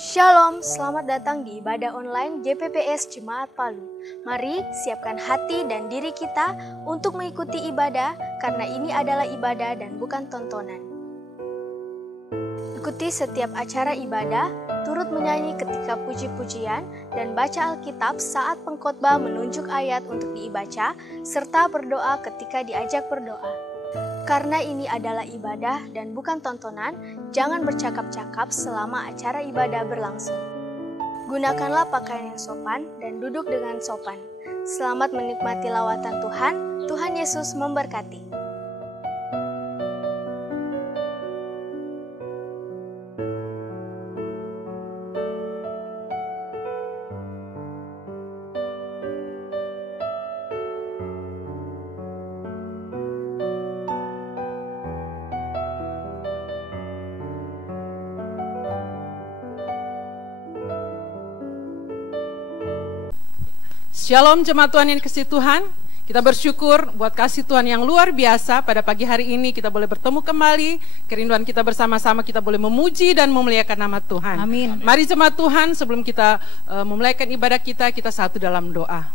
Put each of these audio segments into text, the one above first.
Shalom, selamat datang di ibadah online GPPS Jemaat Palu. Mari siapkan hati dan diri kita untuk mengikuti ibadah karena ini adalah ibadah dan bukan tontonan. Ikuti setiap acara ibadah, turut menyanyi ketika puji-pujian, dan baca Alkitab saat pengkhotbah menunjuk ayat untuk dibaca, serta berdoa ketika diajak berdoa. Karena ini adalah ibadah dan bukan tontonan, jangan bercakap-cakap selama acara ibadah berlangsung. Gunakanlah pakaian yang sopan dan duduk dengan sopan. Selamat menikmati lawatan Tuhan. Tuhan Yesus memberkati. Shalom jemaat Tuhan yang kasih Tuhan. Kita bersyukur buat kasih Tuhan yang luar biasa. Pada pagi hari ini kita boleh bertemu kembali. Kerinduan kita bersama-sama kita boleh memuji dan memuliakan nama Tuhan. Amin. Mari jemaat Tuhan, sebelum kita memulaikan ibadah kita satu dalam doa.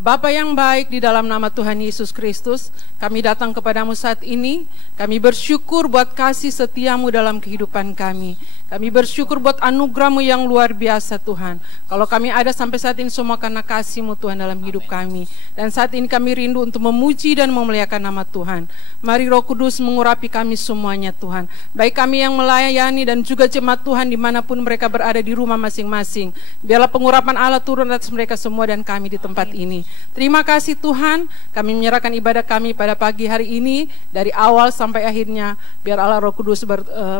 Bapa yang baik, di dalam nama Tuhan Yesus Kristus, kami datang kepadamu saat ini. Kami bersyukur buat kasih setiamu dalam kehidupan kami. Kami bersyukur buat anugerah-Mu yang luar biasa Tuhan. Kalau kami ada sampai saat ini semua karena kasih-Mu Tuhan dalam hidup kami. Dan saat ini kami rindu untuk memuji dan memuliakan nama Tuhan. Mari Roh Kudus mengurapi kami semuanya Tuhan. Baik kami yang melayani dan juga jemaat Tuhan dimanapun mereka berada di rumah masing-masing. Biarlah pengurapan Allah turun atas mereka semua dan kami di tempat ini. Terima kasih Tuhan, kami menyerahkan ibadah kami pada pagi hari ini dari awal sampai akhirnya. Biar Allah Roh Kudus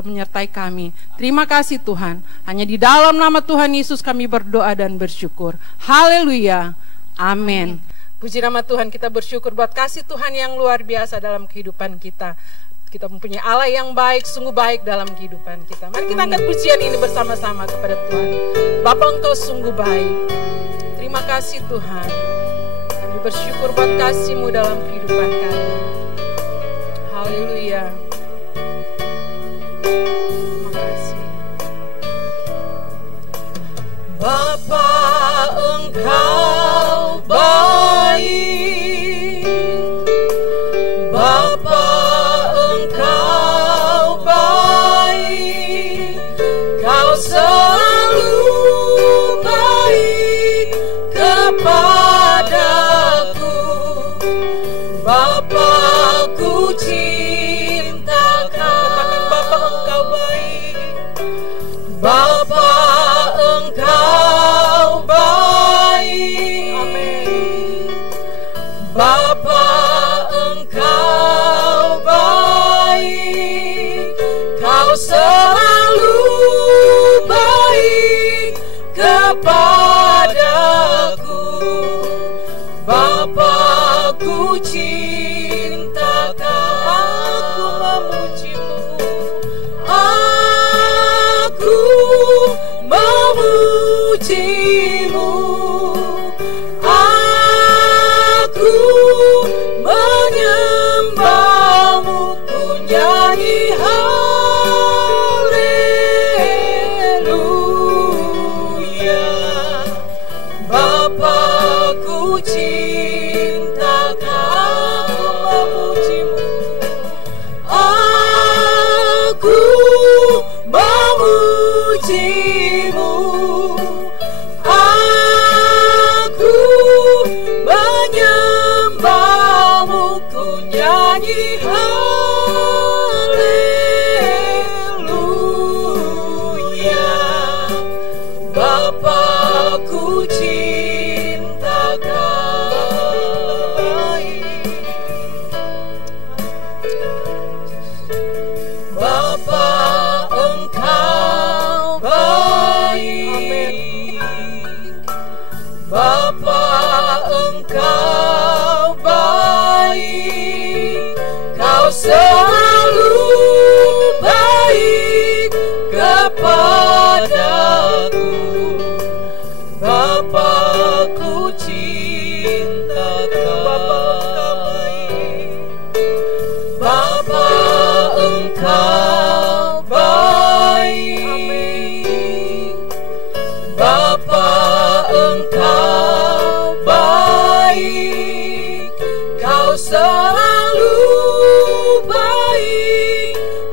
menyertai kami. Terima kasih Tuhan, hanya di dalam nama Tuhan Yesus kami berdoa dan bersyukur. Haleluya, amin. Puji nama Tuhan, kita bersyukur buat kasih Tuhan yang luar biasa dalam kehidupan kita. Kita mempunyai Allah yang baik, sungguh baik dalam kehidupan kita. Mari kita angkat pujian ini bersama-sama kepada Tuhan. Bapa, Engkau sungguh baik. Terima kasih Tuhan. Kami bersyukur buat kasih-Mu dalam kehidupan kami. Haleluya. Terima kasih. Bapa, Engkau baik. Bapa, Engkau baik. Kau selalu baik kepadaku. Bapa,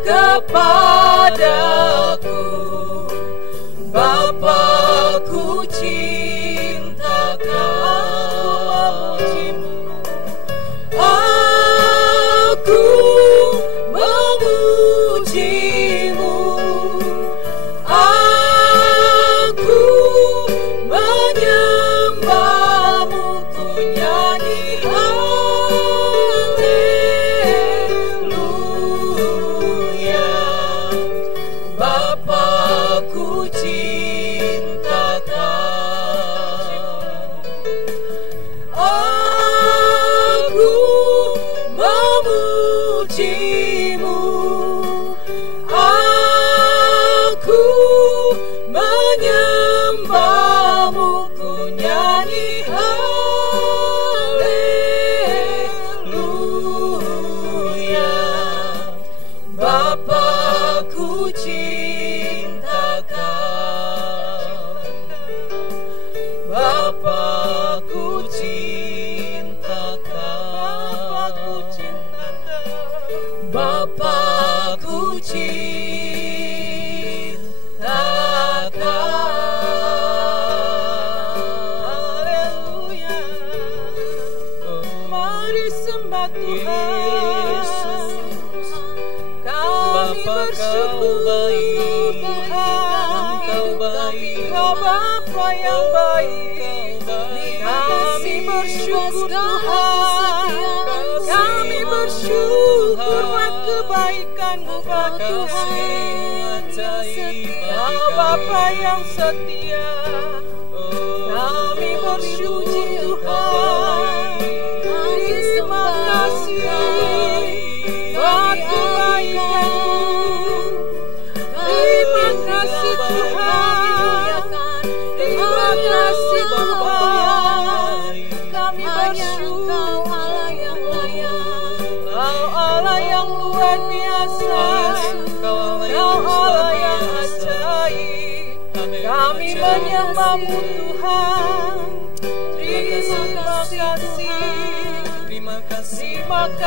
kepadaku, Bapa-Ku cinta Kau. Aku memujimu, aku menyembahmu, ku nyanyi haleluya. Bapa-Ku cinta Kau. Aku memujimu, aku menyembahmu, ku nyanyi haleluya. Bapa-Ku cinta Kau, Bapa-Ku cinta Kau, Bapa-Ku cinta Kau. Haleluya. Mari sembah Tuhan. Kami bersyukur Tuhan, Kau Bapa yang baik. Kami bersyukur Tuhan, kami bersyukur buat kebaikan-Mu Tuhan. Kau Bapa yang setia, kami bersyukur Tuhan. Terima kasih buat kebaikan-Mu. Terima kasih Tuhan, terima kasih Tuhan. Kami bersyukur Kau Allah yang luar biasa, Kau Allah yang ajaib. Kami menyembah-Mu Tuhan. Terima kasih, terima kasih Tuhan.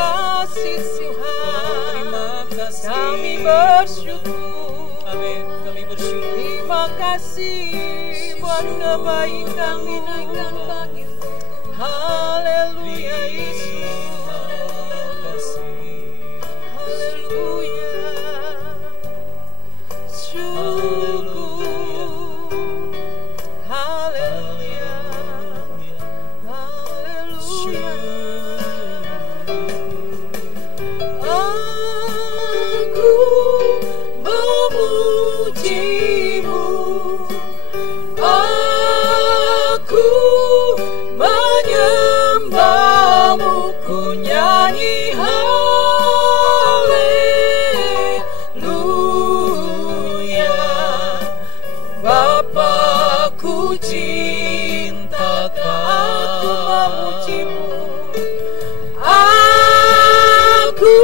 Kami bersyukur, kami bersyukur. Terima kasih buat kebaikan-Mu. Haleluya Yesus, haleluya. Syukur, haleluya, haleluya. Aku memujimu, aku menyembahmu, ku nyanyi haleluya. Bapa-Ku cinta Kau, aku memujimu, aku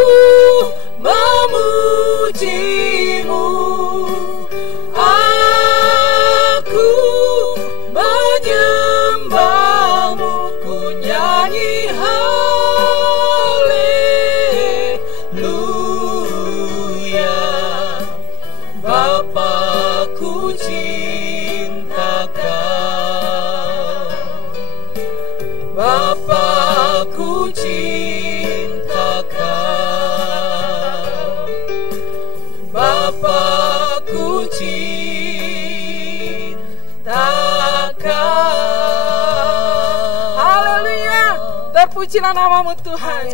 menyembahmu, ku nyanyi haleluya. Bapa-Ku cinta Kau, Bapa-Ku cinta Kau, Bapa-Ku cinta Kau. Haleluya. Terpujilah nama-Mu Tuhan.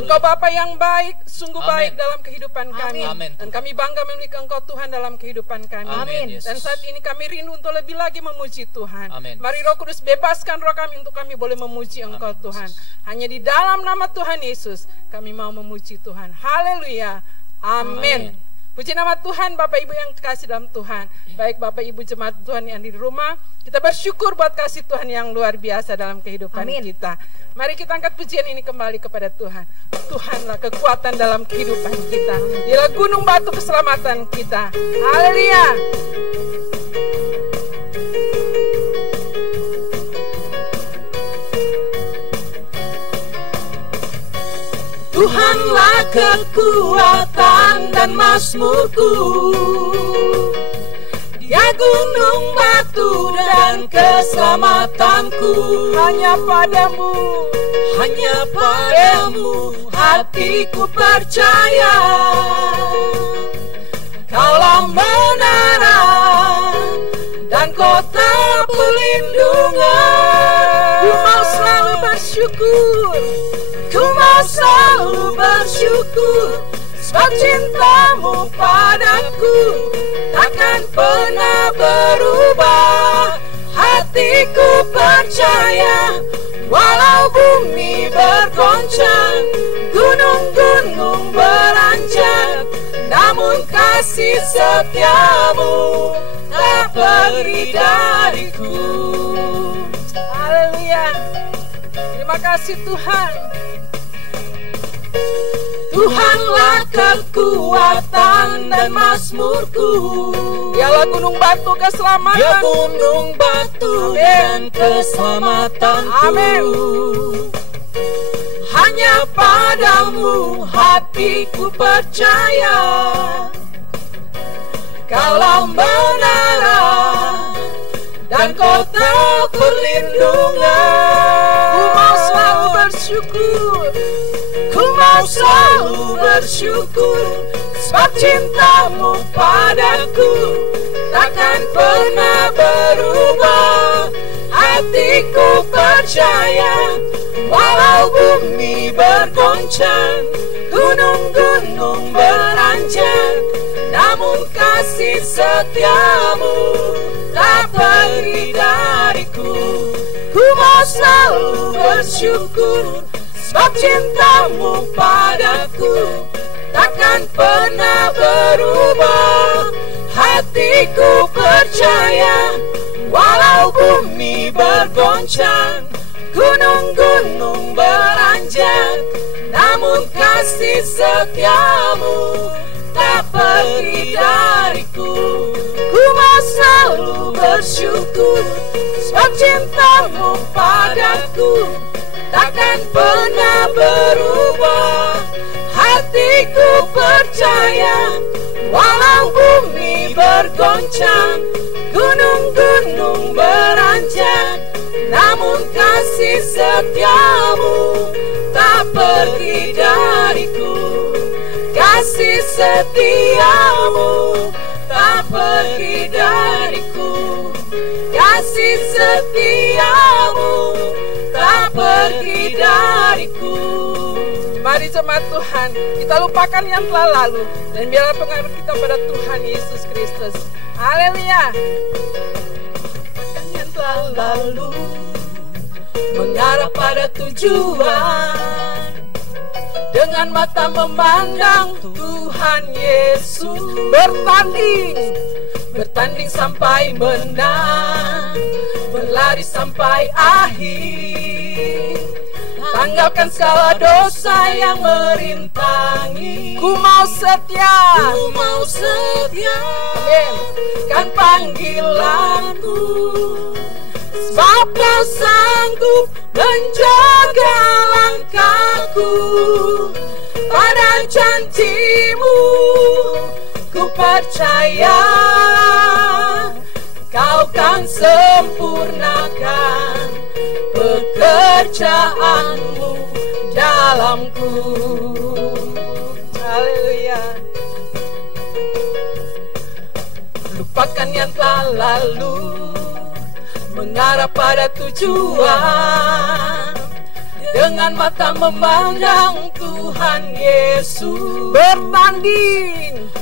Engkau Bapa yang baik, sungguh baik dalam kehidupan kami. Amin. Dan kami bangga memiliki Engkau Tuhan dalam kehidupan kami. Amin, Yesus. Dan saat ini kami rindu untuk lebih lagi memuji Tuhan. Amin. Mari Roh Kudus bebaskan roh kami untuk kami boleh memuji Engkau Amin, Tuhan. Yesus. Hanya di dalam nama Tuhan Yesus kami mau memuji Tuhan. Haleluya. Amin. Puji nama Tuhan, Bapak Ibu yang kasih dalam Tuhan. Baik Bapak Ibu jemaat Tuhan yang di rumah, kita bersyukur buat kasih Tuhan yang luar biasa dalam kehidupan kita. Mari kita angkat pujian ini kembali kepada Tuhan. Tuhanlah kekuatan dalam kehidupan kita. Dialah gunung batu keselamatan kita. Haleluya. Tuhanlah kekuatan dan mazmurku. Dia gunung batu dan keselamatanku. Hanya padamu hatiku percaya. Kaulah menara dan kota perlindungan. Ku mau selalu bersyukur, sebab cintamu padaku takkan pernah berubah. Hatiku percaya, walau bumi bergoncang, gunung-gunung beranjak, namun kasih setiamu tak pergi dariku. Haleluya. Terima kasih Tuhan. Tuhanlah kekuatan dan mazmurku. Dialah gunung batu keselamatan. Dia gunung batu dan keselamatanku. Amin. Hanya padamu hatiku percaya. Kaulah menara dan kota perlindungan. Ku mau selalu bersyukur, sebab cintamu padaku takkan pernah berubah. Hatiku percaya, walau bumi bergoncang, gunung-gunung beranjak, namun kasih setiamu tak pergi dariku. Ku mau selalu bersyukur, sebab cintamu padaku takkan pernah berubah. Hatiku percaya, walau bumi bergoncang, gunung-gunung beranjak, namun kasih setiamu tak pergi dariku. Ku mau selalu bersyukur, sebab cintamu padaku takkan pernah berubah. Hatiku percaya, walau bumi bergoncang, gunung-gunung beranjak, namun kasih setiamu tak pergi dariku. Kasih setiamu tak pergi dariku. Kasih setiamu tak pergi dariku. Mari jemaat Tuhan, kita lupakan yang telah lalu dan biarlah pengaruh kita pada Tuhan Yesus Kristus. Haleluya. Lupakan yang telah lalu, mengarah pada tujuan, dengan mata memandang Tuhan Yesus. Bertanding sampai menang, berlari sampai akhir. Tanggalkan segala dosa yang merintangi. Ku mau setia, amin, kan panggilanmu. Sebab kau sanggup menjaga langkahku. Pada janjimu ku percaya, kau kan sempurnakan pekerjaanmu dalamku. Haleluya. Lupakan yang telah lalu, mengarah pada tujuan, dengan mata memandang Tuhan Yesus.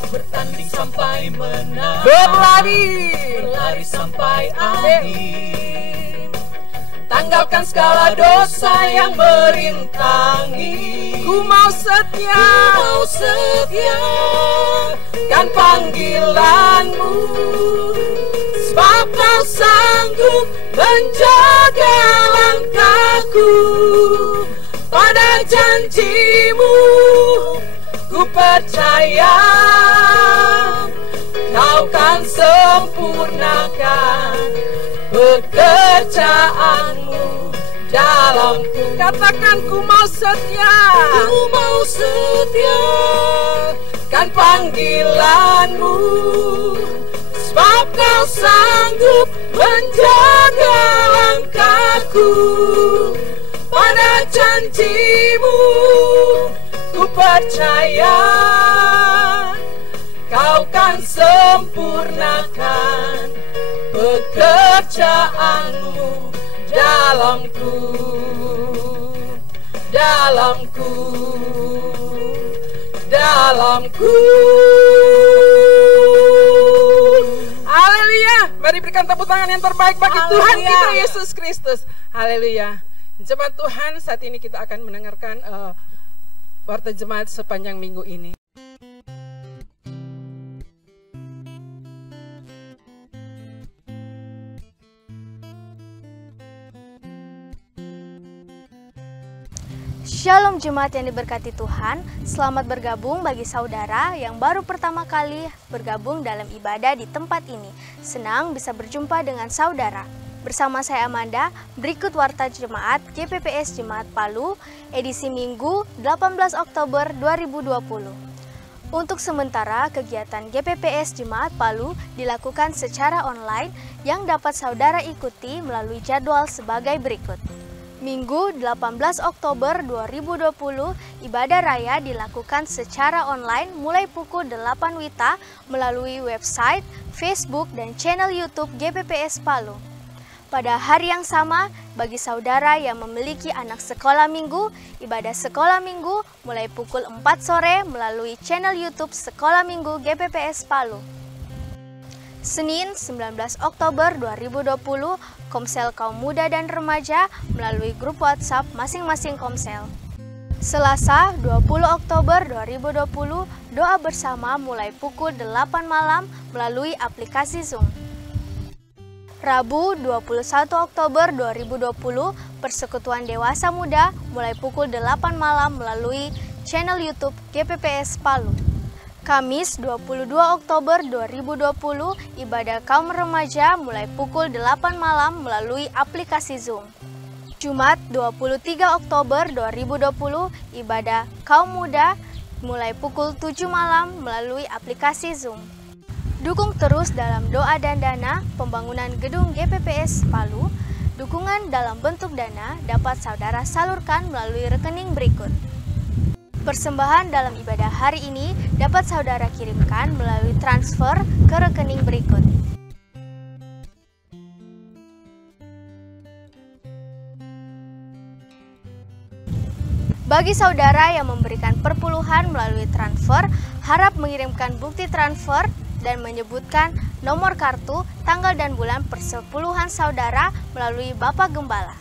Bertanding sampai menang, berlari sampai akhir. Tanggalkan segala dosa yang merintangi. Ku mau setia, kan panggilanmu. Sebab kau sanggup menjaga langkahku. Pada janjimu ku percaya, kau kan sempurnakan pekerjaanmu dalamku. Katakan ku mau setia, Ku mau setia kan panggilanmu, sebab kau sanggup menjaga langkahku. Pada janjimu ku percaya, kau kan sempurnakan pekerjaanmu dalamku, dalamku, dalamku. Haleluya. Mari berikan tepuk tangan yang terbaik bagi Tuhan kita Yesus Kristus. Haleluya. Jemaat Tuhan, saat ini kita akan mendengarkan warta jemaat sepanjang minggu ini. Shalom jemaat yang diberkati Tuhan, selamat bergabung bagi saudara yang baru pertama kali bergabung dalam ibadah di tempat ini. Senang bisa berjumpa dengan saudara. Bersama saya Amanda, berikut warta jemaat GPPS Jemaat Palu, edisi Minggu 18 Oktober 2020. Untuk sementara, kegiatan GPPS Jemaat Palu dilakukan secara online yang dapat saudara ikuti melalui jadwal sebagai berikut. Minggu 18 Oktober 2020, ibadah raya dilakukan secara online mulai pukul 8 WITA melalui website, Facebook, dan channel YouTube GPPS Palu. Pada hari yang sama, bagi saudara yang memiliki anak sekolah minggu, ibadah sekolah minggu mulai pukul 4 sore melalui channel YouTube Sekolah Minggu GPPS Palu. Senin 19 Oktober 2020, Komsel Kaum Muda dan Remaja melalui grup WhatsApp masing-masing Komsel. Selasa 20 Oktober 2020, doa bersama mulai pukul 8 malam melalui aplikasi Zoom. Rabu 21 Oktober 2020, Persekutuan Dewasa Muda mulai pukul 8 malam melalui channel YouTube GPPS Palu. Kamis 22 Oktober 2020, ibadah kaum remaja mulai pukul 8 malam melalui aplikasi Zoom. Jumat 23 Oktober 2020, ibadah kaum muda mulai pukul 7 malam melalui aplikasi Zoom. Dukung terus dalam doa dan dana pembangunan gedung GPPS Palu. Dukungan dalam bentuk dana dapat saudara salurkan melalui rekening berikut. Persembahan dalam ibadah hari ini dapat saudara kirimkan melalui transfer ke rekening berikut. Bagi saudara yang memberikan perpuluhan melalui transfer, harap mengirimkan bukti transfer dan menyebutkan nomor kartu, tanggal dan bulan persepuluhan saudara melalui Bapak Gembala.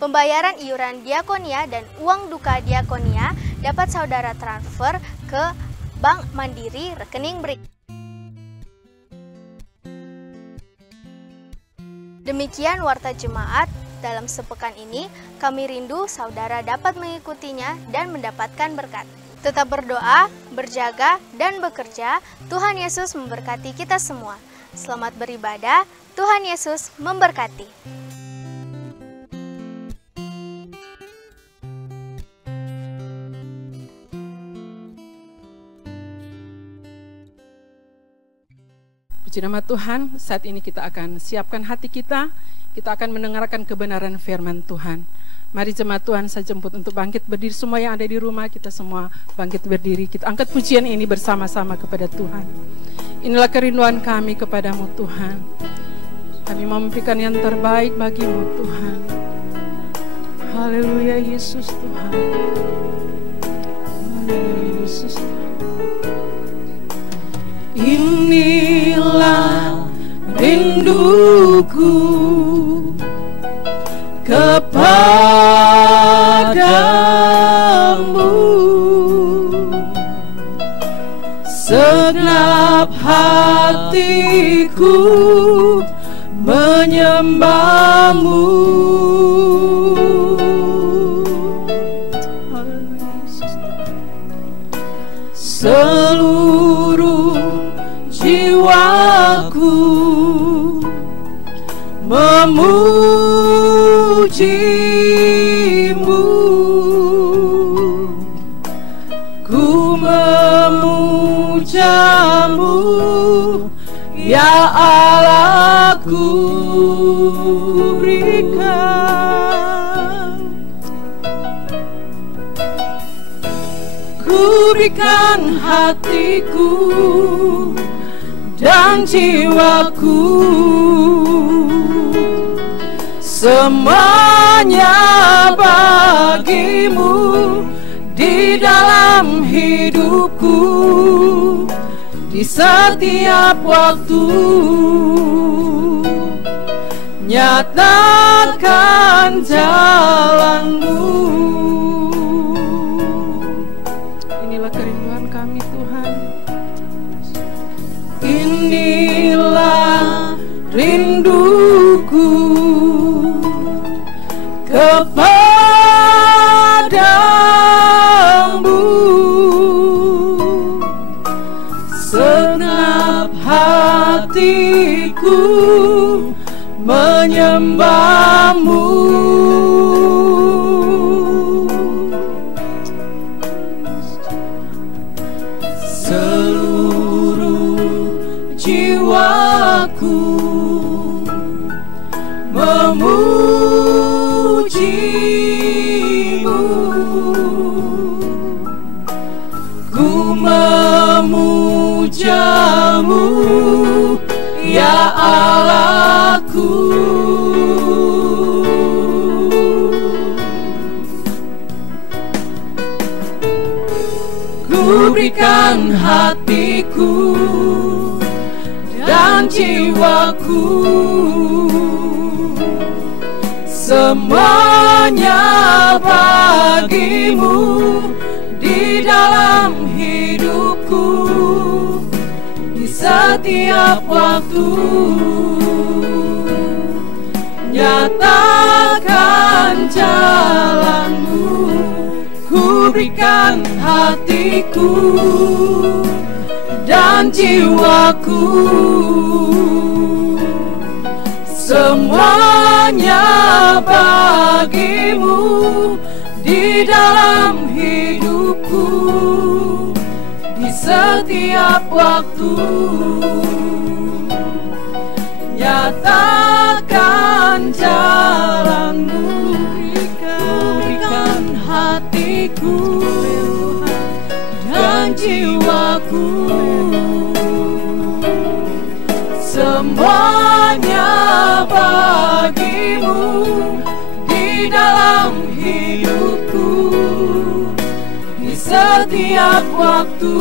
Pembayaran iuran diakonia dan uang duka diakonia dapat saudara transfer ke Bank Mandiri rekening berikut. Demikian warta jemaat dalam sepekan ini. Kami rindu saudara dapat mengikutinya dan mendapatkan berkat. Tetap berdoa, berjaga, dan bekerja. Tuhan Yesus memberkati kita semua. Selamat beribadah. Tuhan Yesus memberkati. Puji nama Tuhan, saat ini kita akan siapkan hati kita akan mendengarkan kebenaran firman Tuhan. Mari jemaat Tuhan, saya jemput untuk bangkit berdiri. Semua yang ada di rumah, kita semua bangkit berdiri. Kita angkat pujian ini bersama-sama kepada Tuhan. Inilah kerinduan kami kepadamu Tuhan. Kami mau memberikan yang terbaik bagimu Tuhan. Haleluya Yesus Tuhan. Haleluya Yesus Tuhan. Inilah rinduku kepadamu, segenap hatiku menyembahmu. Seluruh jiwaku memuji memujamu, ya Allahku. Ku berikan hatiku dan jiwaku, semuanya bagimu di dalam hidupku, di setiap waktu. Nyatakan jalanmu. Inilah kerinduan kami, Tuhan. Inilah rinduku kepadamu, segenap hatiku menyembahmu. Seluruh jiwaku memujimu, ku memujamu, ya Allahku. Ku berikan hatiku dan jiwaku, semuanya bagimu di dalam hidupku, di setiap waktu. Nyatakan jalanmu. Ku berikan hatiku dan jiwaku, semuanya bagimu di dalam hidupku, di setiap waktu. Nyatakan jalanmu. Berikan hatiku dan jiwaku, semuanya bagimu di dalam hidupku, di setiap waktu.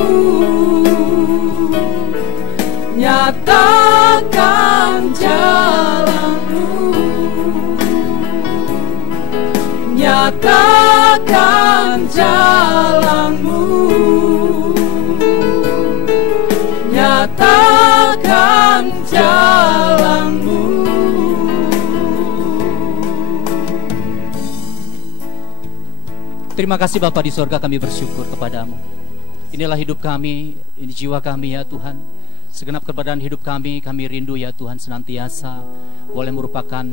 Nyatakan jalanmu. Nyatakan jalanmu. Nyatakan jalanmu. Terima kasih Bapa di sorga, kami bersyukur kepadamu. Inilah hidup kami, ini jiwa kami ya Tuhan. Segenap keberadaan hidup kami rindu ya Tuhan senantiasa boleh merupakan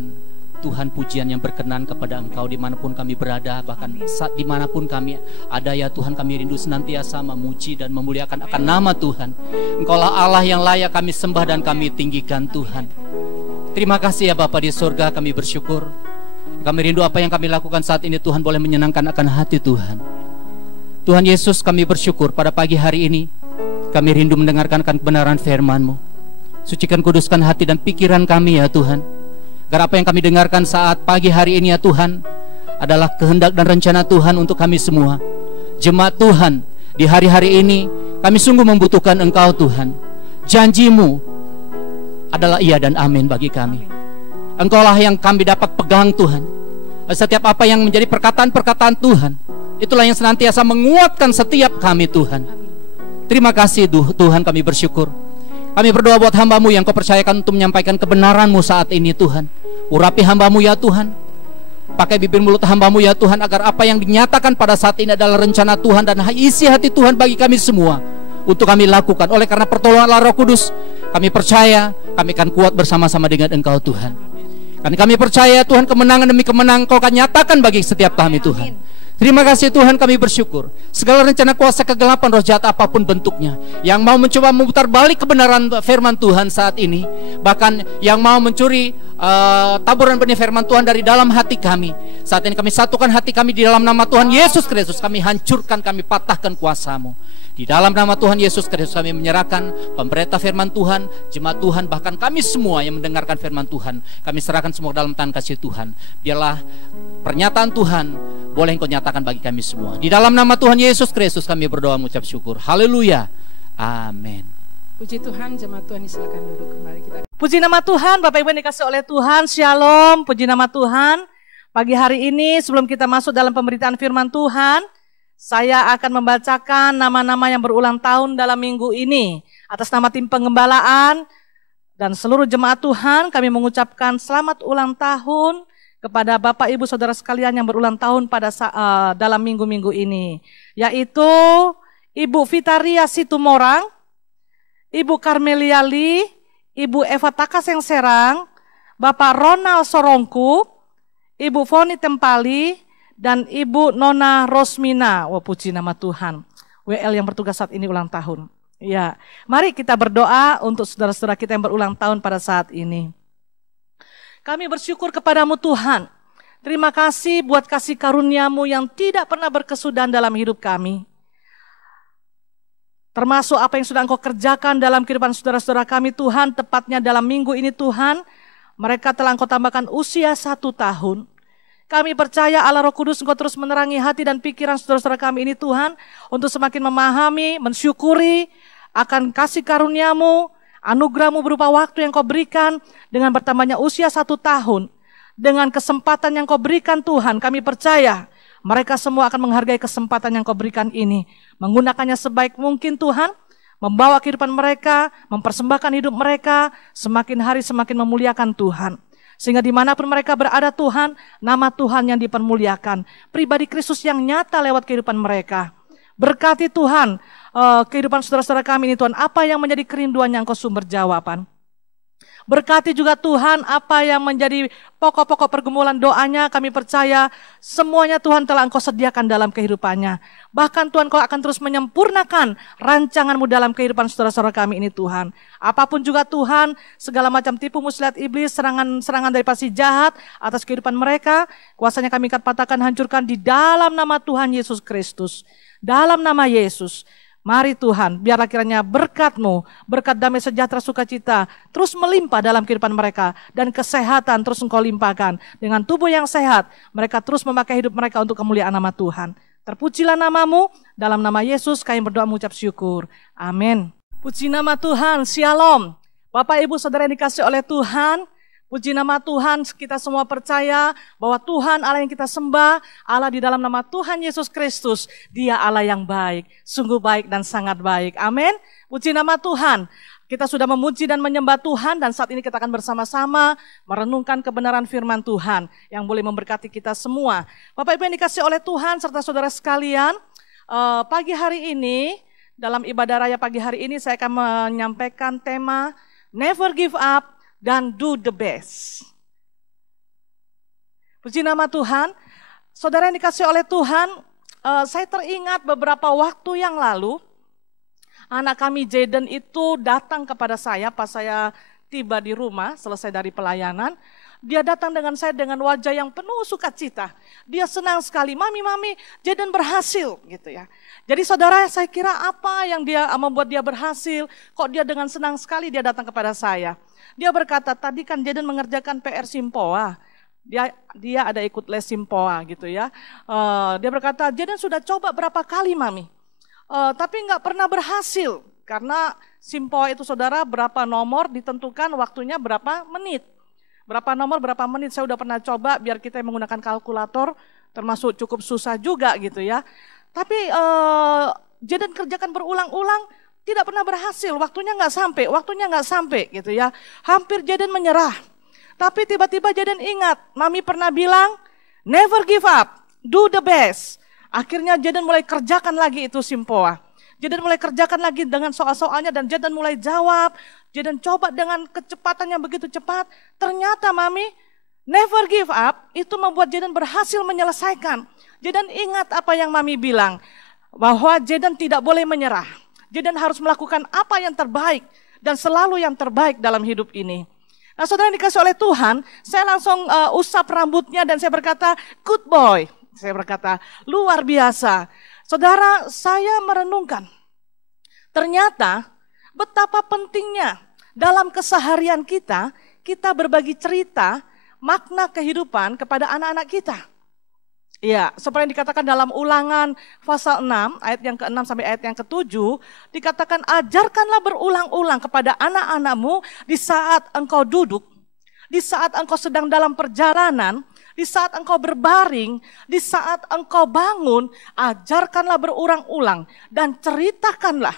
Tuhan pujian yang berkenan kepada Engkau dimanapun kami berada, bahkan saat dimanapun kami ada ya Tuhan, kami rindu senantiasa memuji dan memuliakan akan nama Tuhan. Engkaulah Allah yang layak kami sembah dan kami tinggikan Tuhan. Terima kasih ya Bapa di surga, kami bersyukur. Kami rindu apa yang kami lakukan saat ini Tuhan boleh menyenangkan akan hati Tuhan. Tuhan Yesus, kami bersyukur pada pagi hari ini kami rindu mendengarkan kebenaran firman-Mu. Sucikan, kuduskan hati dan pikiran kami ya Tuhan, agar apa yang kami dengarkan saat pagi hari ini ya Tuhan adalah kehendak dan rencana Tuhan untuk kami semua. Jemaat Tuhan, di hari-hari ini kami sungguh membutuhkan Engkau Tuhan. Janji-Mu adalah iya dan amin bagi kami. Engkaulah yang kami dapat pegang Tuhan. Setiap apa yang menjadi perkataan-perkataan Tuhan, itulah yang senantiasa menguatkan setiap kami Tuhan. Terima kasih Tuhan, kami bersyukur. Kami berdoa buat hamba-Mu yang Kau percayakan untuk menyampaikan kebenaran-Mu saat ini Tuhan. Urapi hamba-Mu ya Tuhan. Pakai bibir mulut hamba-Mu ya Tuhan, agar apa yang dinyatakan pada saat ini adalah rencana Tuhan dan isi hati Tuhan bagi kami semua untuk kami lakukan. Oleh karena pertolongan Roh Kudus, kami percaya kami akan kuat bersama-sama dengan Engkau Tuhan. Kami percaya Tuhan, kemenangan demi kemenangan Kau akan nyatakan bagi setiap kami Tuhan. Terima kasih Tuhan, kami bersyukur. Segala rencana kuasa kegelapan, roh jahat apapun bentuknya, yang mau mencoba memutar balik kebenaran firman Tuhan saat ini, bahkan yang mau mencuri taburan benih firman Tuhan dari dalam hati kami, saat ini kami satukan hati kami di dalam nama Tuhan Yesus Kristus. Kami hancurkan, kami patahkan kuasa-Mu. Di dalam nama Tuhan Yesus Kristus kami menyerahkan pemberita firman Tuhan, jemaat Tuhan, bahkan kami semua yang mendengarkan firman Tuhan, kami serahkan semua dalam tangan kasih Tuhan. Biarlah pernyataan Tuhan boleh Engkau nyatakan bagi kami semua. Di dalam nama Tuhan Yesus Kristus kami berdoa mengucap syukur. Haleluya. Amin. Puji Tuhan, jemaat Tuhan silakan duduk kembali kita. Puji nama Tuhan, Bapak Ibu yang dikasih oleh Tuhan, Shalom, puji nama Tuhan. Pagi hari ini sebelum kita masuk dalam pemberitaan firman Tuhan, saya akan membacakan nama-nama yang berulang tahun dalam minggu ini. Atas nama tim pengembalaan dan seluruh jemaat Tuhan, kami mengucapkan selamat ulang tahun kepada Bapak Ibu Saudara sekalian yang berulang tahun pada dalam minggu-minggu ini. Yaitu Ibu Vitaria Situmorang, Ibu Karmelia Lee, Ibu Eva Takaseng Serang, Bapak Ronald Sorongku, Ibu Foni Tempali, dan Ibu Nona Rosmina. Wah, puji nama Tuhan. WL yang bertugas saat ini ulang tahun. Ya, mari kita berdoa untuk saudara-saudara kita yang berulang tahun pada saat ini. Kami bersyukur kepadamu Tuhan. Terima kasih buat kasih karunia-Mu yang tidak pernah berkesudahan dalam hidup kami. Termasuk apa yang sudah Engkau kerjakan dalam kehidupan saudara-saudara kami Tuhan. Tepatnya dalam minggu ini Tuhan, mereka telah Engkau tambahkan usia 1 tahun. Kami percaya Allah Roh Kudus Engkau terus menerangi hati dan pikiran saudara-saudara kami ini Tuhan, untuk semakin memahami, mensyukuri akan kasih karunia-Mu, anugerah-Mu berupa waktu yang Kau berikan dengan bertambahnya usia 1 tahun. Dengan kesempatan yang Kau berikan Tuhan, kami percaya mereka semua akan menghargai kesempatan yang Kau berikan ini. Menggunakannya sebaik mungkin Tuhan, membawa kehidupan mereka, mempersembahkan hidup mereka, semakin hari semakin memuliakan Tuhan. Sehingga dimanapun mereka berada Tuhan, nama Tuhan yang dipermuliakan. Pribadi Kristus yang nyata lewat kehidupan mereka. Berkati Tuhan kehidupan saudara-saudara kami ini Tuhan. Apa yang menjadi kerinduan yang Kau sumber jawaban. Berkati juga Tuhan apa yang menjadi pokok-pokok pergumulan doanya. Kami percaya semuanya Tuhan telah Engkau sediakan dalam kehidupannya. Bahkan Tuhan Kau akan terus menyempurnakan rancangan-Mu dalam kehidupan saudara-saudara kami ini Tuhan. Apapun juga Tuhan, segala macam tipu muslihat iblis, serangan dari pasti jahat atas kehidupan mereka, kuasanya kami akan patahkan, hancurkan di dalam nama Tuhan Yesus Kristus. Dalam nama Yesus. Mari Tuhan, biarlah kiranya berkat-Mu, berkat damai sejahtera sukacita terus melimpah dalam kehidupan mereka. Dan kesehatan terus Engkau limpahkan. Dengan tubuh yang sehat, mereka terus memakai hidup mereka untuk kemuliaan nama Tuhan. Terpujilah nama-Mu, dalam nama Yesus kami berdoa mengucap syukur. Amin. Puji nama Tuhan, Shalom. Bapak Ibu Saudara yang dikasih oleh Tuhan, puji nama Tuhan, kita semua percaya bahwa Tuhan Allah yang kita sembah, Allah di dalam nama Tuhan Yesus Kristus, Dia Allah yang baik, sungguh baik dan sangat baik. Amin. Puji nama Tuhan. Kita sudah memuji dan menyembah Tuhan dan saat ini kita akan bersama-sama merenungkan kebenaran firman Tuhan yang boleh memberkati kita semua. Bapak Ibu yang dikasih oleh Tuhan serta saudara sekalian, pagi hari ini, dalam ibadah raya pagi hari ini saya akan menyampaikan tema Never Give Up dan Do the Best. Puji nama Tuhan. Saudara yang dikasih oleh Tuhan, saya teringat beberapa waktu yang lalu, anak kami Jaden itu datang kepada saya pas saya tiba di rumah selesai dari pelayanan. Dia datang dengan saya dengan wajah yang penuh sukacita. Dia senang sekali, mami, Jaden berhasil gitu ya. Jadi saudara, saya kira apa yang dia membuat dia berhasil, kok dia dengan senang sekali dia datang kepada saya. Dia berkata, tadi kan Jaden mengerjakan PR Simpoa. Dia ada ikut les Simpoa gitu ya. Dia berkata, Jaden sudah coba berapa kali mami, tapi nggak pernah berhasil. Karena Simpoa itu saudara berapa nomor ditentukan waktunya berapa menit. Berapa nomor, berapa menit, saya udah pernah coba biar kita menggunakan kalkulator, termasuk cukup susah juga gitu ya. Tapi Jaden kerjakan berulang-ulang, tidak pernah berhasil, waktunya nggak sampai gitu ya. Hampir Jaden menyerah. Tapi tiba-tiba Jaden ingat, mami pernah bilang, never give up, do the best. Akhirnya Jaden mulai kerjakan lagi itu Simpoa. Jaden mulai kerjakan lagi dengan soal-soalnya dan Jaden mulai jawab. Jaden coba dengan kecepatan yang begitu cepat. Ternyata mami Never give up itu membuat Jaden berhasil menyelesaikan. Jaden ingat apa yang Mami bilang, bahwa Jaden tidak boleh menyerah. Jaden harus melakukan apa yang terbaik dan selalu yang terbaik dalam hidup ini. Nah, saudara yang dikasih oleh Tuhan, saya langsung usap rambutnya dan saya berkata, good boy. Saya berkata, luar biasa. Saudara, saya merenungkan. Ternyata betapa pentingnya dalam keseharian kita, kita berbagi cerita, makna kehidupan kepada anak-anak kita. Ya, seperti yang dikatakan dalam Ulangan pasal 6, ayat yang ke-6 sampai ayat yang ke-7, dikatakan ajarkanlah berulang-ulang kepada anak-anakmu di saat engkau duduk, di saat engkau sedang dalam perjalanan, di saat engkau berbaring, di saat engkau bangun, ajarkanlah berulang-ulang dan ceritakanlah,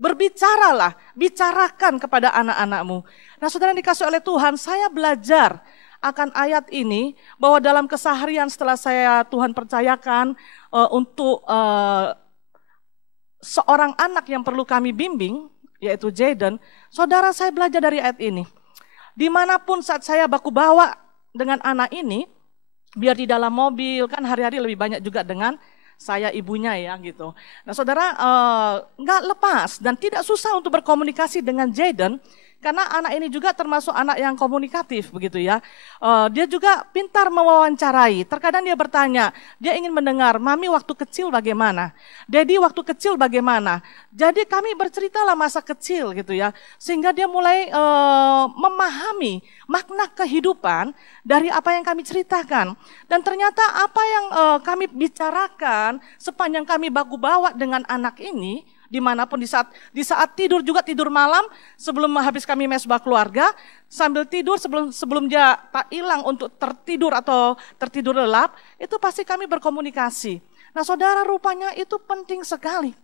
berbicaralah, bicarakan kepada anak-anakmu. Nah, saudara yang dikasih oleh Tuhan, saya belajar akan ayat ini, bahwa dalam keseharian setelah Tuhan percayakan untuk seorang anak yang perlu kami bimbing, yaitu Jaden, saudara, saya belajar dari ayat ini. Dimanapun saat saya baku bawa dengan anak ini, biar di dalam mobil, kan hari-hari lebih banyak juga dengan saya ibunya ya gitu. Nah, saudara, nggak lepas dan tidak susah untuk berkomunikasi dengan Jaden, karena anak ini juga termasuk anak yang komunikatif begitu ya. Dia juga pintar mewawancarai. Terkadang dia bertanya, dia ingin mendengar, Mami waktu kecil bagaimana? Daddy waktu kecil bagaimana? Jadi kami berceritalah masa kecil gitu ya. Sehingga dia mulai memahami makna kehidupan dari apa yang kami ceritakan. Dan ternyata apa yang kami bicarakan sepanjang kami baku bawa dengan anak ini, dimanapun di saat tidur juga, tidur malam sebelum habis kami mesbah keluarga, sambil tidur sebelum dia tak hilang untuk tertidur atau tertidur lelap, itu pasti kami berkomunikasi. Nah, saudara, rupanya itu penting sekali.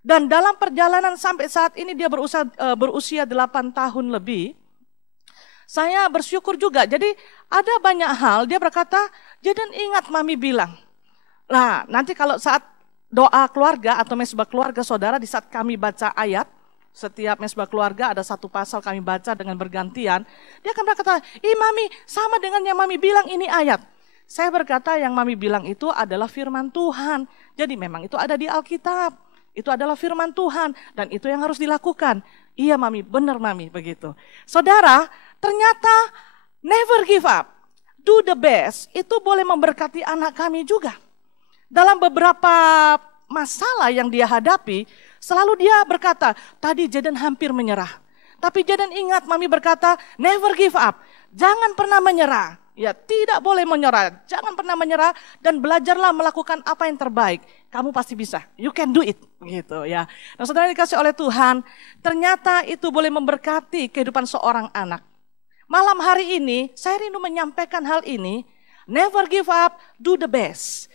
Dan dalam perjalanan sampai saat ini dia berusia 8 tahun lebih, saya bersyukur juga. Jadi ada banyak hal dia berkata, Jaden ingat Mami bilang. Nah, nanti kalau saat doa keluarga atau mesbah keluarga, saudara, di saat kami baca ayat, setiap mesbah keluarga ada satu pasal kami baca dengan bergantian, dia akan berkata, Mami sama dengan yang Mami bilang ini ayat. Saya berkata yang Mami bilang itu adalah firman Tuhan. Jadi memang itu ada di Alkitab, itu adalah firman Tuhan dan itu yang harus dilakukan. Iya Mami, benar Mami, begitu. Saudara, ternyata never give up, do the best, itu boleh memberkati anak kami juga. Dalam beberapa masalah yang dia hadapi, selalu dia berkata, tadi Jaden hampir menyerah. Tapi Jaden ingat, Mami berkata, never give up, jangan pernah menyerah. Ya, tidak boleh menyerah, jangan pernah menyerah dan belajarlah melakukan apa yang terbaik. Kamu pasti bisa, you can do it. Gitu ya. Nah, saudara dikasih oleh Tuhan, ternyata itu boleh memberkati kehidupan seorang anak. Malam hari ini, saya rindu menyampaikan hal ini, never give up, do the best.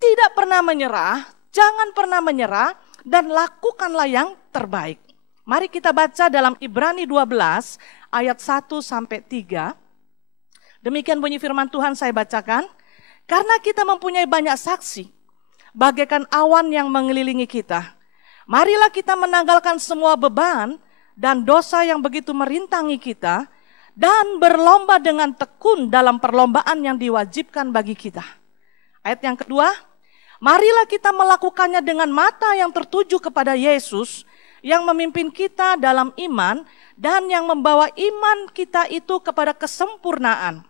Tidak pernah menyerah, jangan pernah menyerah, dan lakukanlah yang terbaik. Mari kita baca dalam Ibrani 12 ayat 1 sampai 3. Demikian bunyi firman Tuhan, saya bacakan. Karena kita mempunyai banyak saksi, bagaikan awan yang mengelilingi kita. Marilah kita menanggalkan semua beban dan dosa yang begitu merintangi kita, dan berlomba dengan tekun dalam perlombaan yang diwajibkan bagi kita. Ayat yang kedua, marilah kita melakukannya dengan mata yang tertuju kepada Yesus yang memimpin kita dalam iman dan yang membawa iman kita itu kepada kesempurnaan.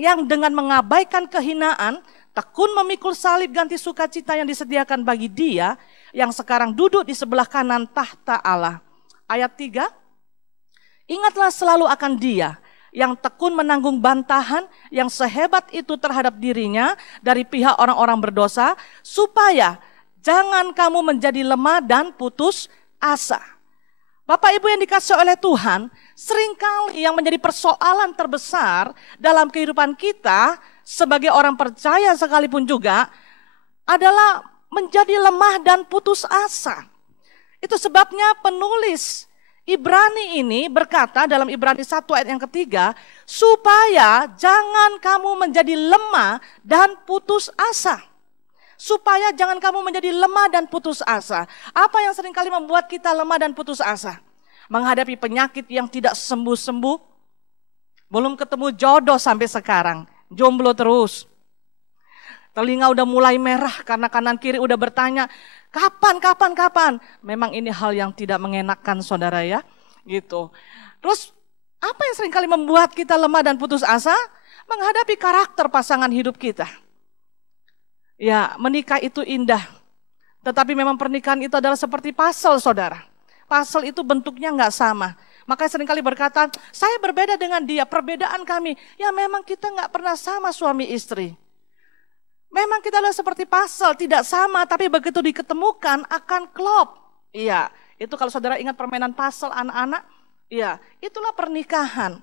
Yang dengan mengabaikan kehinaan, tekun memikul salib ganti sukacita yang disediakan bagi Dia yang sekarang duduk di sebelah kanan tahta Allah. Ayat 3, ingatlah selalu akan Dia yang tekun menanggung bantahan yang sehebat itu terhadap dirinya dari pihak orang-orang berdosa, supaya jangan kamu menjadi lemah dan putus asa. Bapak Ibu yang dikasih oleh Tuhan, seringkali yang menjadi persoalan terbesar dalam kehidupan kita sebagai orang percaya sekalipun juga adalah menjadi lemah dan putus asa. Itu sebabnya penulis Ibrani ini berkata dalam Ibrani 1 ayat yang ketiga, supaya jangan kamu menjadi lemah dan putus asa. Supaya jangan kamu menjadi lemah dan putus asa. Apa yang seringkali membuat kita lemah dan putus asa? Menghadapi penyakit yang tidak sembuh-sembuh, Belum ketemu jodoh sampai sekarang, jomblo terus. Telinga udah mulai merah karena kanan kiri udah bertanya, kapan? Memang ini hal yang tidak mengenakan saudara ya, gitu. Terus apa yang seringkali membuat kita lemah dan putus asa? Menghadapi karakter pasangan hidup kita. Ya, menikah itu indah. Tetapi memang pernikahan itu adalah seperti puzzle saudara. Puzzle itu bentuknya nggak sama. Makanya seringkali berkata, saya berbeda dengan dia, perbedaan kami. Ya memang kita nggak pernah sama suami istri. Memang kita adalah seperti puzzle, tidak sama, tapi begitu diketemukan akan klop. Iya, itu kalau saudara ingat permainan puzzle anak-anak, iya, itulah pernikahan.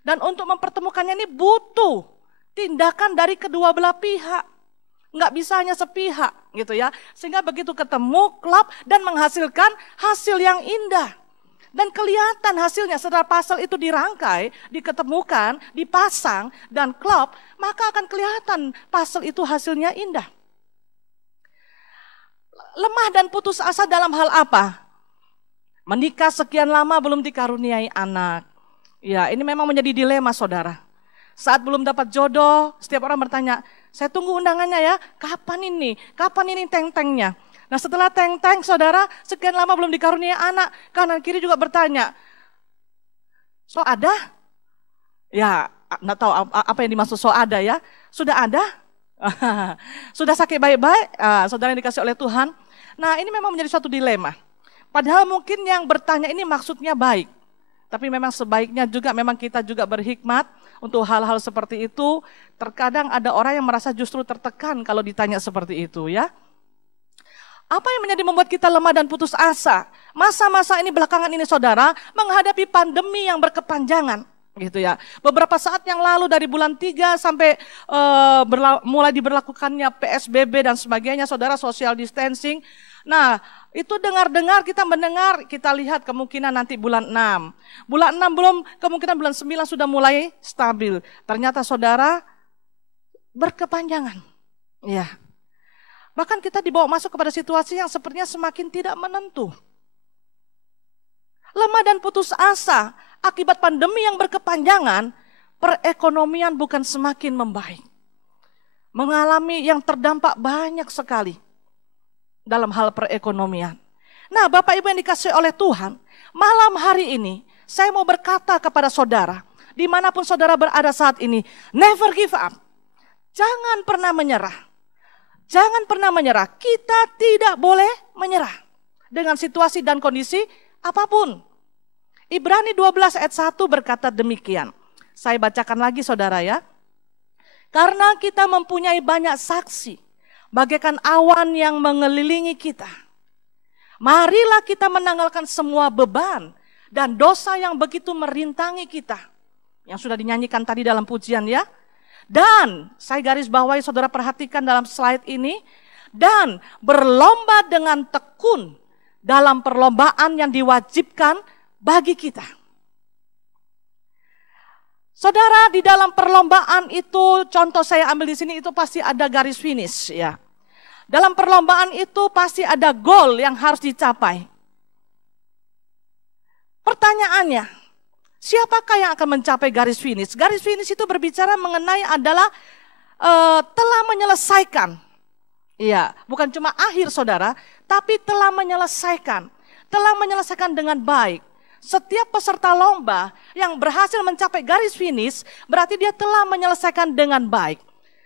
Dan untuk mempertemukannya ini butuh tindakan dari kedua belah pihak. Nggak bisa hanya sepihak gitu ya. Sehingga begitu ketemu, klop dan menghasilkan hasil yang indah. Dan kelihatan hasilnya setelah puzzle itu dirangkai, diketemukan, dipasang, dan klop, maka akan kelihatan puzzle itu hasilnya indah. Lemah dan putus asa dalam hal apa? Menikah sekian lama belum dikaruniai anak. Ya, ini memang menjadi dilema saudara. Saat belum dapat jodoh, setiap orang bertanya, saya tunggu undangannya ya, kapan ini teng-tengnya? Nah setelah teng-teng saudara, sekian lama belum dikaruniai anak, kanan kiri juga bertanya, so ada? Ya, nggak tahu apa yang dimaksud so ada ya, sudah ada? Sudah sakit baik-baik, saudara yang dikasih oleh Tuhan. Nah ini memang menjadi suatu dilema. Padahal mungkin yang bertanya ini maksudnya baik. Tapi memang sebaiknya juga memang kita juga berhikmat untuk hal-hal seperti itu. Terkadang ada orang yang merasa justru tertekan kalau ditanya seperti itu ya. Apa yang menjadi membuat kita lemah dan putus asa? Masa-masa ini belakangan ini saudara menghadapi pandemi yang berkepanjangan gitu ya. Beberapa saat yang lalu dari bulan 3 sampai mulai diberlakukannya PSBB dan sebagainya saudara, social distancing. Nah itu dengar-dengar kita mendengar, kita lihat kemungkinan nanti bulan 6. Bulan 6 belum, kemungkinan bulan 9 sudah mulai stabil. Ternyata saudara berkepanjangan. Ya. Bahkan kita dibawa masuk kepada situasi yang sepertinya semakin tidak menentu. Lemah dan putus asa akibat pandemi yang berkepanjangan, perekonomian bukan semakin membaik. Mengalami yang terdampak banyak sekali dalam hal perekonomian. Nah Bapak Ibu yang dikasihi oleh Tuhan, malam hari ini saya mau berkata kepada saudara, dimanapun saudara berada saat ini, never give up. Jangan pernah menyerah. Jangan pernah menyerah, kita tidak boleh menyerah dengan situasi dan kondisi apapun. Ibrani 12 ayat 1 berkata demikian. Saya bacakan lagi saudara ya. Karena kita mempunyai banyak saksi, bagaikan awan yang mengelilingi kita. Marilah kita menanggalkan semua beban dan dosa yang begitu merintangi kita. Yang sudah dinyanyikan tadi dalam pujian ya. Dan saya garis bawahi saudara perhatikan dalam slide ini. Dan berlomba dengan tekun dalam perlombaan yang diwajibkan bagi kita. Saudara di dalam perlombaan itu, contoh saya ambil di sini itu pasti ada garis finish ya. Dalam perlombaan itu pasti ada goal yang harus dicapai. Pertanyaannya, siapakah yang akan mencapai garis finish? Garis finish itu berbicara mengenai adalah telah menyelesaikan. Iya, bukan cuma akhir saudara, tapi telah menyelesaikan. Telah menyelesaikan dengan baik. Setiap peserta lomba yang berhasil mencapai garis finish, berarti dia telah menyelesaikan dengan baik.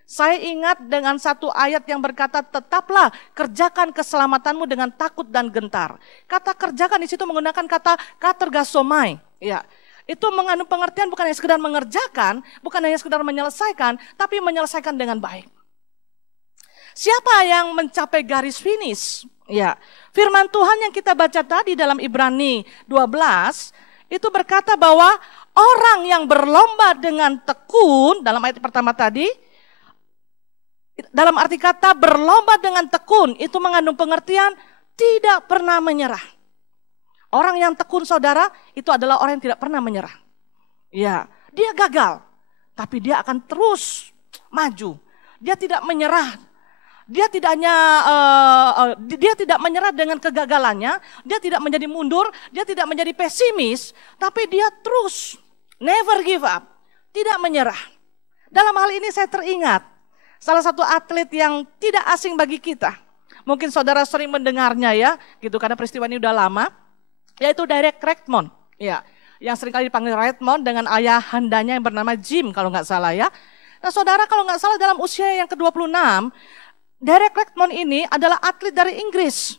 Saya ingat dengan satu ayat yang berkata, tetaplah kerjakan keselamatanmu dengan takut dan gentar. Kata kerjakan di situ menggunakan kata katergasomai. Ya. Itu mengandung pengertian bukan hanya sekedar mengerjakan, bukan hanya sekedar menyelesaikan, tapi menyelesaikan dengan baik. Siapa yang mencapai garis finish? Ya, firman Tuhan yang kita baca tadi dalam Ibrani 12, itu berkata bahwa orang yang berlomba dengan tekun, dalam ayat pertama tadi, dalam arti kata berlomba dengan tekun, itu mengandung pengertian tidak pernah menyerah. Orang yang tekun saudara, itu adalah orang yang tidak pernah menyerah. Ya, dia gagal, tapi dia akan terus maju. Dia tidak menyerah. Dia tidak menyerah dengan kegagalannya, dia tidak menjadi mundur, dia tidak menjadi pesimis, tapi dia terus never give up, tidak menyerah. Dalam hal ini saya teringat salah satu atlet yang tidak asing bagi kita. Mungkin saudara sering mendengarnya ya, gitu, karena peristiwa ini udah lama, yaitu Derek Redmond. Ya, yang seringkali dipanggil Redmond dengan ayah handanya yang bernama Jim kalau nggak salah ya. Nah saudara, kalau nggak salah dalam usia yang ke-26, Derek Redmond ini adalah atlet dari Inggris.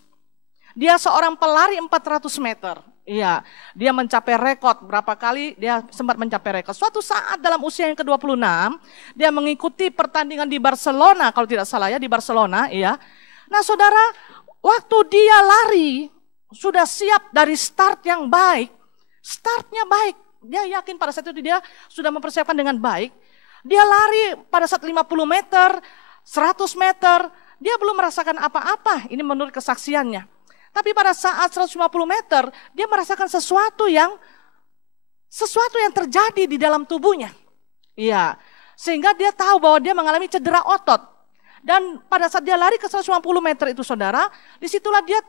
Dia seorang pelari 400 meter. Iya, dia mencapai rekor berapa kali, dia sempat mencapai rekor. Suatu saat dalam usia yang ke-26, dia mengikuti pertandingan di Barcelona, kalau tidak salah ya, di Barcelona, iya. Nah saudara, waktu dia lari, sudah siap dari start yang baik, startnya baik. Dia yakin pada saat itu dia sudah mempersiapkan dengan baik. Dia lari pada saat 50 meter, 100 meter, dia belum merasakan apa-apa, ini menurut kesaksiannya. Tapi pada saat 150 meter, dia merasakan sesuatu yang terjadi di dalam tubuhnya. Iya, sehingga dia tahu bahwa dia mengalami cedera otot. Dan pada saat dia lari ke 150 meter itu saudara, disitulah dia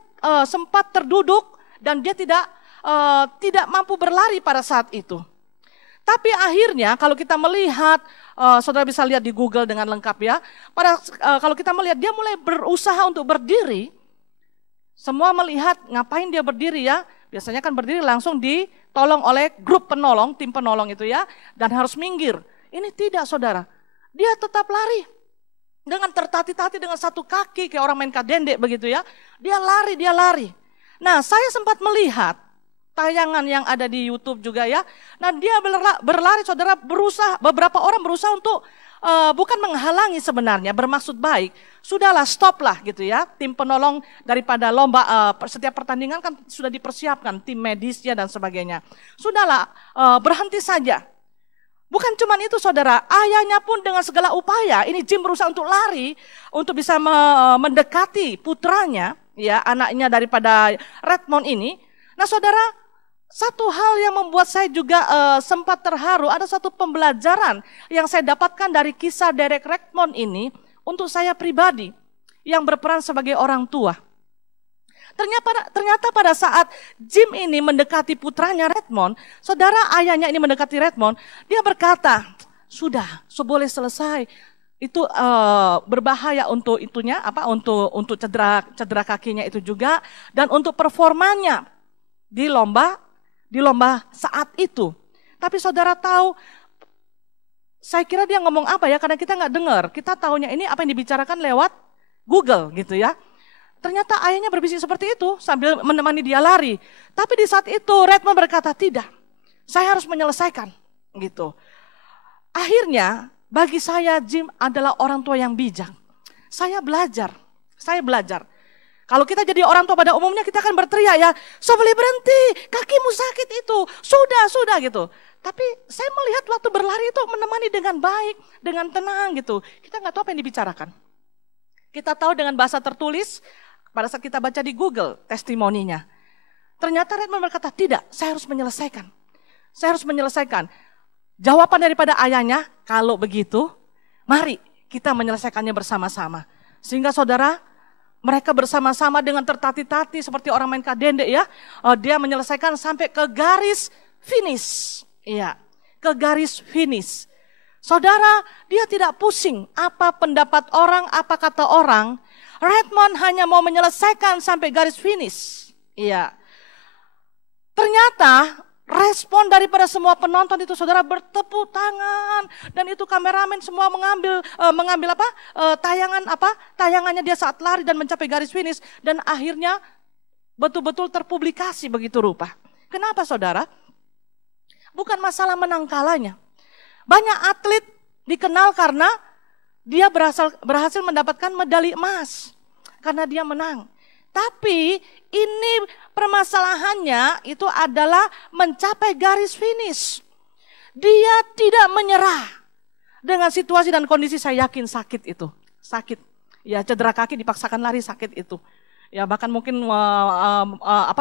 sempat terduduk dan dia tidak mampu berlari pada saat itu. Tapi akhirnya kalau kita melihat, saudara bisa lihat di Google dengan lengkap ya, kalau kita melihat dia mulai berusaha untuk berdiri. Semua melihat ngapain dia berdiri ya, biasanya kan berdiri langsung ditolong oleh grup penolong, tim penolong itu ya, dan harus minggir. Ini tidak saudara, dia tetap lari dengan tertati-tati dengan satu kaki kayak orang main kadendek begitu ya. Dia lari. Nah saya sempat melihat tayangan yang ada di YouTube juga ya. Nah dia berlari saudara, beberapa orang berusaha untuk bukan menghalangi sebenarnya, bermaksud baik. Sudahlah, stop lah gitu ya. Tim penolong daripada lomba, setiap pertandingan kan sudah dipersiapkan, tim medisnya dan sebagainya. Sudahlah, berhenti saja. Bukan cuma itu saudara, ayahnya pun dengan segala upaya, ini Jim berusaha untuk lari, untuk bisa mendekati putranya, ya anaknya daripada Redmond ini. Nah saudara, satu hal yang membuat saya juga sempat terharu, ada satu pembelajaran yang saya dapatkan dari kisah Derek Redmond ini untuk saya pribadi yang berperan sebagai orang tua. Ternyata pada saat Jim ini mendekati putranya Redmond, saudara ayahnya ini mendekati Redmond, dia berkata, sudah, boleh selesai. Itu berbahaya untuk untuk cedera kakinya itu juga, dan untuk performanya di lomba saat itu. Tapi saudara tahu, saya kira dia ngomong apa ya, karena kita nggak dengar. Kita tahunya ini apa yang dibicarakan lewat Google gitu ya. Ternyata ayahnya berbisik seperti itu sambil menemani dia lari. Tapi di saat itu Redmond berkata, tidak, saya harus menyelesaikan gitu. Akhirnya bagi saya Jim adalah orang tua yang bijak. Saya belajar. Kalau kita jadi orang tua pada umumnya kita akan berteriak ya, so boleh berhenti, kakimu sakit itu, sudah gitu. Tapi saya melihat waktu berlari itu menemani dengan baik, dengan tenang gitu. Kita nggak tahu apa yang dibicarakan. Kita tahu dengan bahasa tertulis, pada saat kita baca di Google testimoninya. Ternyata Redmond berkata, tidak, saya harus menyelesaikan. Jawaban daripada ayahnya, kalau begitu, mari kita menyelesaikannya bersama-sama. Sehingga saudara, mereka bersama-sama dengan tertati-tati seperti orang main kadendek ya. Dia menyelesaikan sampai ke garis finish. Iya, ke garis finish. Saudara, dia tidak pusing apa pendapat orang, apa kata orang. Redmond hanya mau menyelesaikan sampai garis finish. Iya. Ternyata respon daripada semua penonton itu saudara bertepuk tangan, dan itu kameramen semua mengambil tayangannya dia saat lari dan mencapai garis finish, dan akhirnya betul-betul terpublikasi begitu rupa. Kenapa saudara? Bukan masalah menang kalahnya. Banyak atlet dikenal karena dia berhasil mendapatkan medali emas karena dia menang. Tapi ini permasalahannya itu adalah mencapai garis finish. Dia tidak menyerah dengan situasi dan kondisi. Saya yakin sakit itu, sakit. Ya cedera kaki dipaksakan lari, sakit itu. Ya bahkan mungkin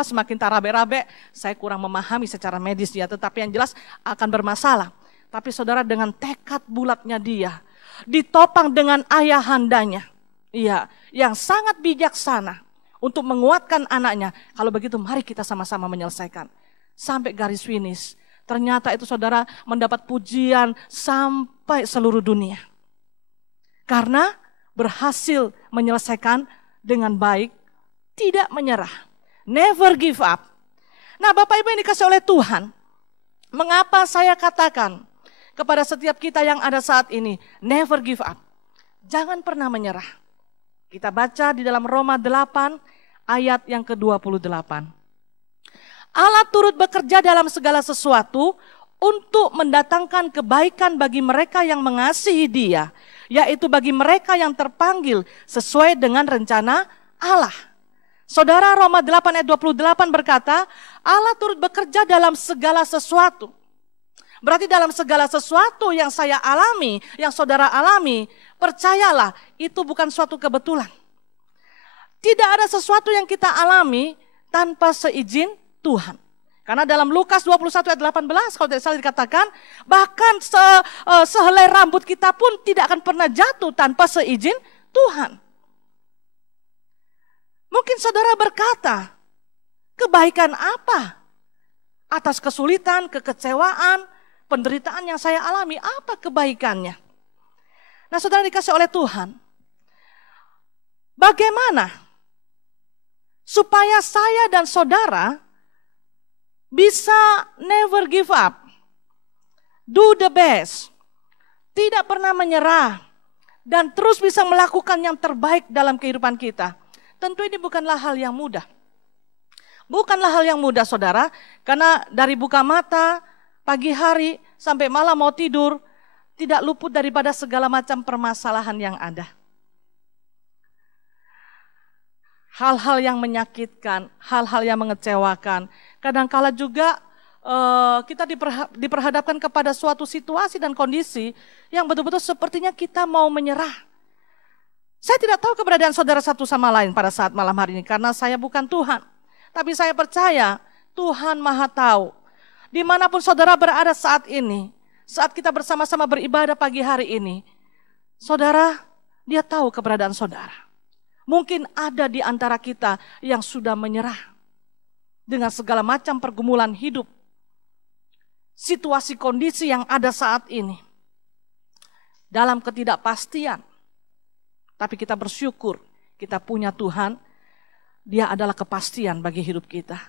semakin tarabe-rabe, saya kurang memahami secara medis ya, tetapi yang jelas akan bermasalah. Tapi saudara, dengan tekad bulatnya dia, ditopang dengan ayahandanya, iya, yang sangat bijaksana untuk menguatkan anaknya. Kalau begitu mari kita sama-sama menyelesaikan sampai garis finish. Ternyata itu saudara mendapat pujian sampai seluruh dunia. Karena berhasil menyelesaikan dengan baik, tidak menyerah. Never give up. Nah Bapak Ibu yang dikasih oleh Tuhan, mengapa saya katakan kepada setiap kita yang ada saat ini, never give up. Jangan pernah menyerah. Kita baca di dalam Roma 8 ayat yang ke-28. Allah turut bekerja dalam segala sesuatu untuk mendatangkan kebaikan bagi mereka yang mengasihi Dia, yaitu bagi mereka yang terpanggil sesuai dengan rencana Allah. Saudara, Roma 8 ayat 28 berkata, Allah turut bekerja dalam segala sesuatu. Berarti dalam segala sesuatu yang saya alami, yang saudara alami, percayalah itu bukan suatu kebetulan. Tidak ada sesuatu yang kita alami tanpa seizin Tuhan. Karena dalam Lukas 21 ayat 18 kalau tidak salah dikatakan, bahkan sehelai rambut kita pun tidak akan pernah jatuh tanpa seizin Tuhan. Mungkin saudara berkata, kebaikan apa? Atas kesulitan, kekecewaan, penderitaan yang saya alami, apa kebaikannya? Nah saudara dikasih oleh Tuhan, bagaimana supaya saya dan saudara bisa never give up, do the best, tidak pernah menyerah, dan terus bisa melakukan yang terbaik dalam kehidupan kita. Tentu ini bukanlah hal yang mudah. Bukanlah hal yang mudah saudara, karena dari buka mata, pagi hari sampai malam mau tidur, tidak luput daripada segala macam permasalahan yang ada. Hal-hal yang menyakitkan, hal-hal yang mengecewakan. Kadangkala juga kita diperhadapkan kepada suatu situasi dan kondisi yang betul-betul sepertinya kita mau menyerah. Saya tidak tahu keberadaan saudara satu sama lain pada saat malam hari ini karena saya bukan Tuhan. Tapi saya percaya Tuhan Maha Tahu. Dimanapun saudara berada saat ini, saat kita bersama-sama beribadah pagi hari ini, saudara, Dia tahu keberadaan saudara. Mungkin ada di antara kita yang sudah menyerah dengan segala macam pergumulan hidup, situasi kondisi yang ada saat ini, dalam ketidakpastian. Tapi kita bersyukur, kita punya Tuhan, Dia adalah kepastian bagi hidup kita.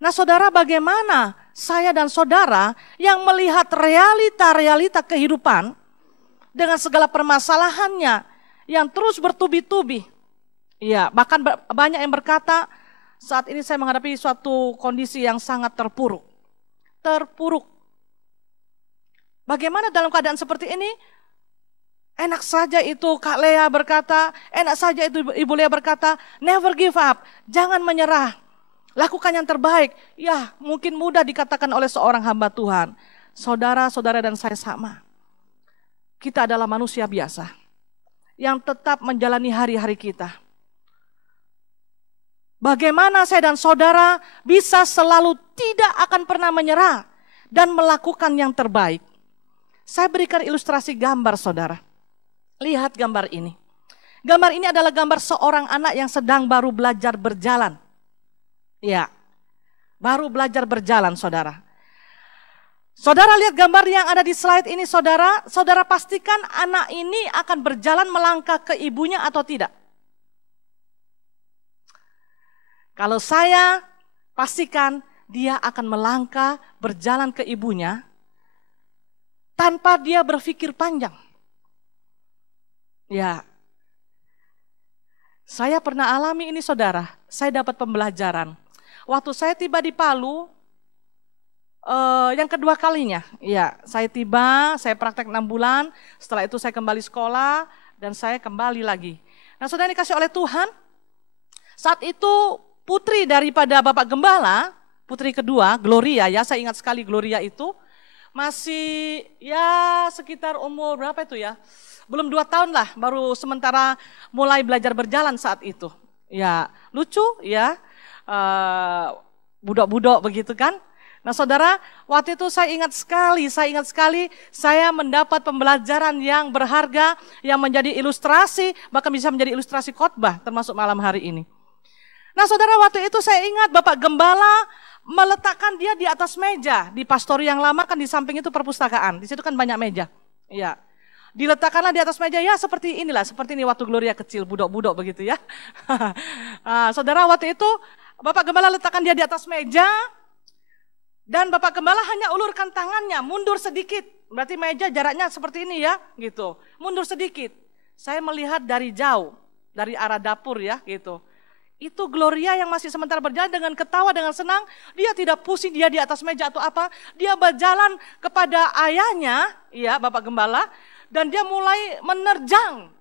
Nah saudara, bagaimana saya dan saudara yang melihat realita-realita kehidupan dengan segala permasalahannya yang terus bertubi-tubi. Ya, bahkan banyak yang berkata, saat ini saya menghadapi suatu kondisi yang sangat terpuruk. Terpuruk. Bagaimana dalam keadaan seperti ini? Enak saja itu Kak Lea berkata, enak saja itu Ibu Lea berkata, never give up, jangan menyerah. Lakukan yang terbaik. Ya, mungkin mudah dikatakan oleh seorang hamba Tuhan. Saudara-saudara dan saya sama. Kita adalah manusia biasa yang tetap menjalani hari-hari kita. Bagaimana saya dan saudara bisa selalu tidak akan pernah menyerah dan melakukan yang terbaik. Saya berikan ilustrasi gambar saudara. Lihat gambar ini. Gambar ini adalah gambar seorang anak yang sedang baru belajar berjalan. Ya, baru belajar berjalan saudara. Saudara lihat gambar yang ada di slide ini saudara. Saudara pastikan anak ini akan berjalan melangkah ke ibunya atau tidak? Kalau saya pastikan dia akan melangkah berjalan ke ibunya tanpa dia berpikir panjang. Ya, saya pernah alami ini saudara, saya dapat pembelajaran. Waktu saya tiba di Palu, yang kedua kalinya, ya saya tiba, saya praktek 6 bulan, setelah itu saya kembali sekolah dan saya kembali lagi. Nah saudara dikasih oleh Tuhan, saat itu putri daripada Bapak Gembala, putri kedua, Gloria ya, saya ingat sekali Gloria itu, masih ya sekitar umur berapa itu ya, belum 2 tahun lah, baru sementara mulai belajar berjalan saat itu. Ya lucu ya, budok-budok begitu kan. Nah saudara, waktu itu saya ingat sekali saya mendapat pembelajaran yang berharga, yang menjadi ilustrasi, bahkan bisa menjadi ilustrasi khotbah termasuk malam hari ini. Nah saudara, waktu itu saya ingat Bapak Gembala meletakkan dia di atas meja. Di pastori yang lama kan di samping itu perpustakaan, di situ kan banyak meja. Ya, diletakkanlah di atas meja ya seperti inilah, seperti ini waktu Gloria kecil, budok-budok begitu ya. Saudara, waktu itu Bapak Gembala letakkan dia di atas meja, dan Bapak Gembala hanya ulurkan tangannya, mundur sedikit. Berarti meja jaraknya seperti ini ya, gitu. Mundur sedikit. Saya melihat dari jauh, dari arah dapur ya, gitu. Itu Gloria yang masih sementara berjalan dengan ketawa, dengan senang. Dia tidak pusing, dia di atas meja atau apa. Dia berjalan kepada ayahnya, ya Bapak Gembala. Dan dia mulai menerjang.